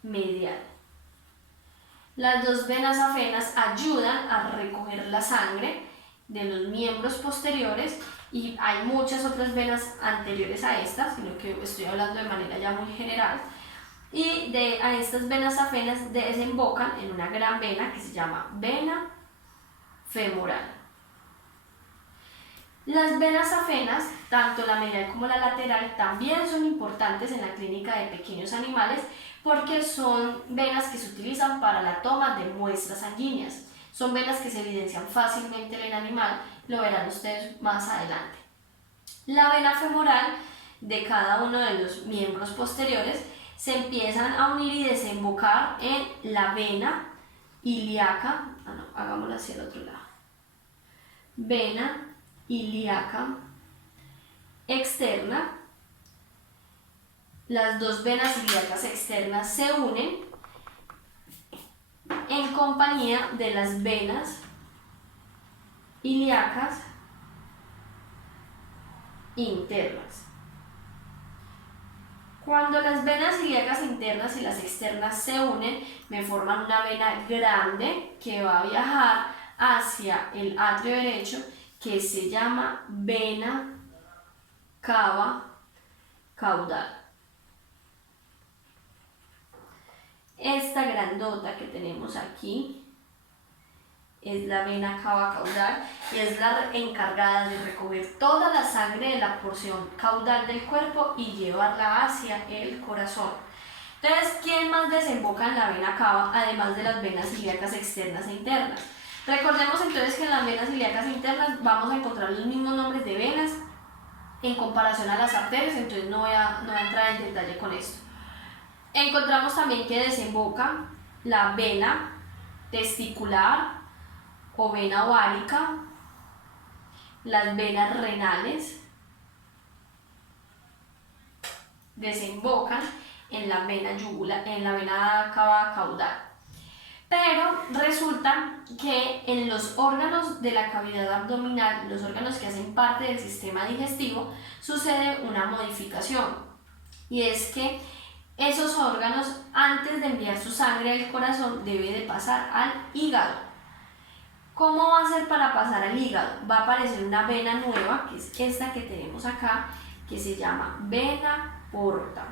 medial. Las dos venas safenas ayudan a recoger la sangre de los miembros posteriores, y hay muchas otras venas anteriores a estas, sino que estoy hablando de manera ya muy general. Y a estas venas safenas desembocan en una gran vena que se llama vena femoral. Las venas safenas, tanto la medial como la lateral, también son importantes en la clínica de pequeños animales porque son venas que se utilizan para la toma de muestras sanguíneas. Son venas que se evidencian fácilmente en el animal, lo verán ustedes más adelante. La vena femoral de cada uno de los miembros posteriores se empiezan a unir y desembocar en la vena ilíaca. Hagámoslo hacia el otro lado. Vena ilíaca externa. Las dos venas ilíacas externas se unen en compañía de las venas ilíacas internas. Cuando las venas ilíacas internas y las externas se unen, me forman una vena grande que va a viajar hacia el atrio derecho, que se llama vena cava caudal. Esta grandota que tenemos aquí es la vena cava caudal y es la encargada de recoger toda la sangre de la porción caudal del cuerpo y llevarla hacia el corazón. Entonces, ¿quién más desemboca en la vena cava además de las venas ilíacas externas e internas? Recordemos entonces que en las venas ilíacas internas vamos a encontrar los mismos nombres de venas en comparación a las arterias, entonces no voy a entrar en detalle con esto. Encontramos también que desemboca la vena testicular o vena ovárica, las venas renales desembocan en la vena yugular, en la vena cava caudal. Pero resulta que en los órganos de la cavidad abdominal, los órganos que hacen parte del sistema digestivo, sucede una modificación, y es que esos órganos, antes de enviar su sangre al corazón, debe de pasar al hígado. ¿Cómo va a ser para pasar al hígado? Va a aparecer una vena nueva, que es esta que tenemos acá, que se llama vena porta.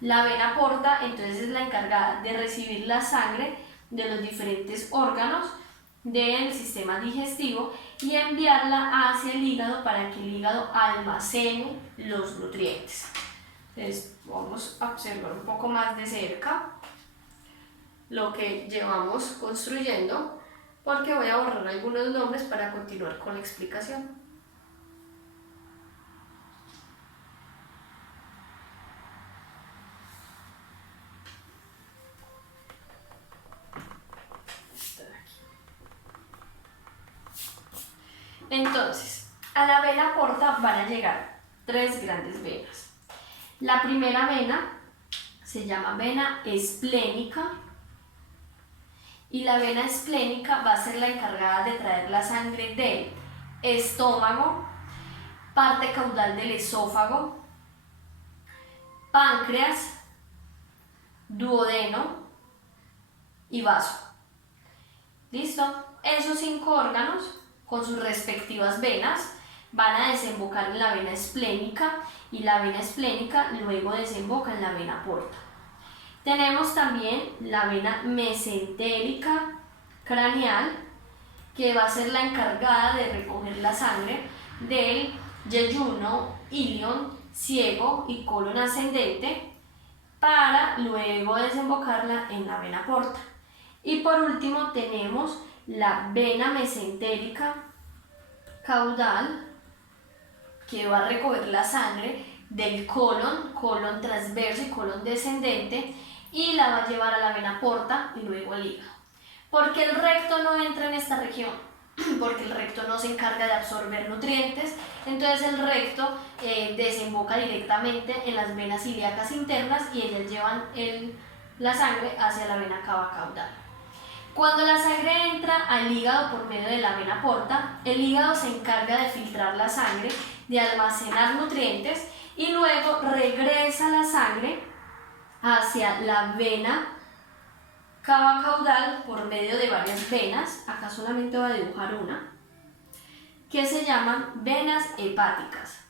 La vena porta entonces es la encargada de recibir la sangre de los diferentes órganos del sistema digestivo y enviarla hacia el hígado para que el hígado almacene los nutrientes. Entonces vamos a observar un poco más de cerca lo que llevamos construyendo, porque voy a borrar algunos nombres para continuar con la explicación. Entonces, a la vena porta van a llegar tres grandes venas. La primera vena se llama vena esplénica, y la vena esplénica va a ser la encargada de traer la sangre del estómago, parte caudal del esófago, páncreas, duodeno y vaso. ¿Listo? Esos 5 órganos, con sus respectivas venas, van a desembocar en la vena esplénica, y la vena esplénica luego desemboca en la vena porta. Tenemos también la vena mesentérica craneal, que va a ser la encargada de recoger la sangre del yeyuno, ilion, ciego y colon ascendente, para luego desembocarla en la vena porta. Y por último tenemos la vena mesentérica caudal, que va a recoger la sangre del colon, colon transverso y colon descendente, y la va a llevar a la vena porta y luego al hígado. ¿Por qué el recto no entra en esta región? Porque el recto no se encarga de absorber nutrientes, entonces el recto desemboca directamente en las venas ilíacas internas y ellas llevan la sangre hacia la vena cava caudal. Cuando la sangre entra al hígado por medio de la vena porta, el hígado se encarga de filtrar la sangre, de almacenar nutrientes, y luego regresa la sangre hacia la vena cava caudal por medio de varias venas. Acá solamente voy a dibujar una, que se llaman venas hepáticas.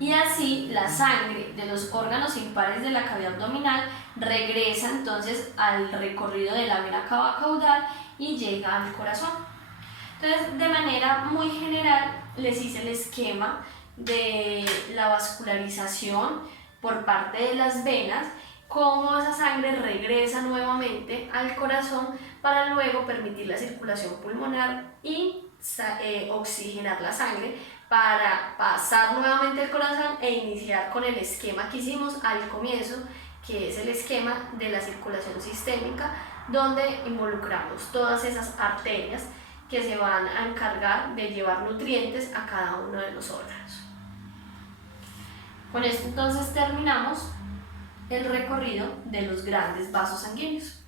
Y así la sangre de los órganos impares de la cavidad abdominal regresa entonces al recorrido de la vena cava caudal y llega al corazón. Entonces, de manera muy general, les hice el esquema de la vascularización por parte de las venas, cómo esa sangre regresa nuevamente al corazón para luego permitir la circulación pulmonar y oxigenar la sangre para pasar nuevamente al corazón e iniciar con el esquema que hicimos al comienzo, que es el esquema de la circulación sistémica, donde involucramos todas esas arterias que se van a encargar de llevar nutrientes a cada uno de los órganos. Con esto entonces terminamos el recorrido de los grandes vasos sanguíneos.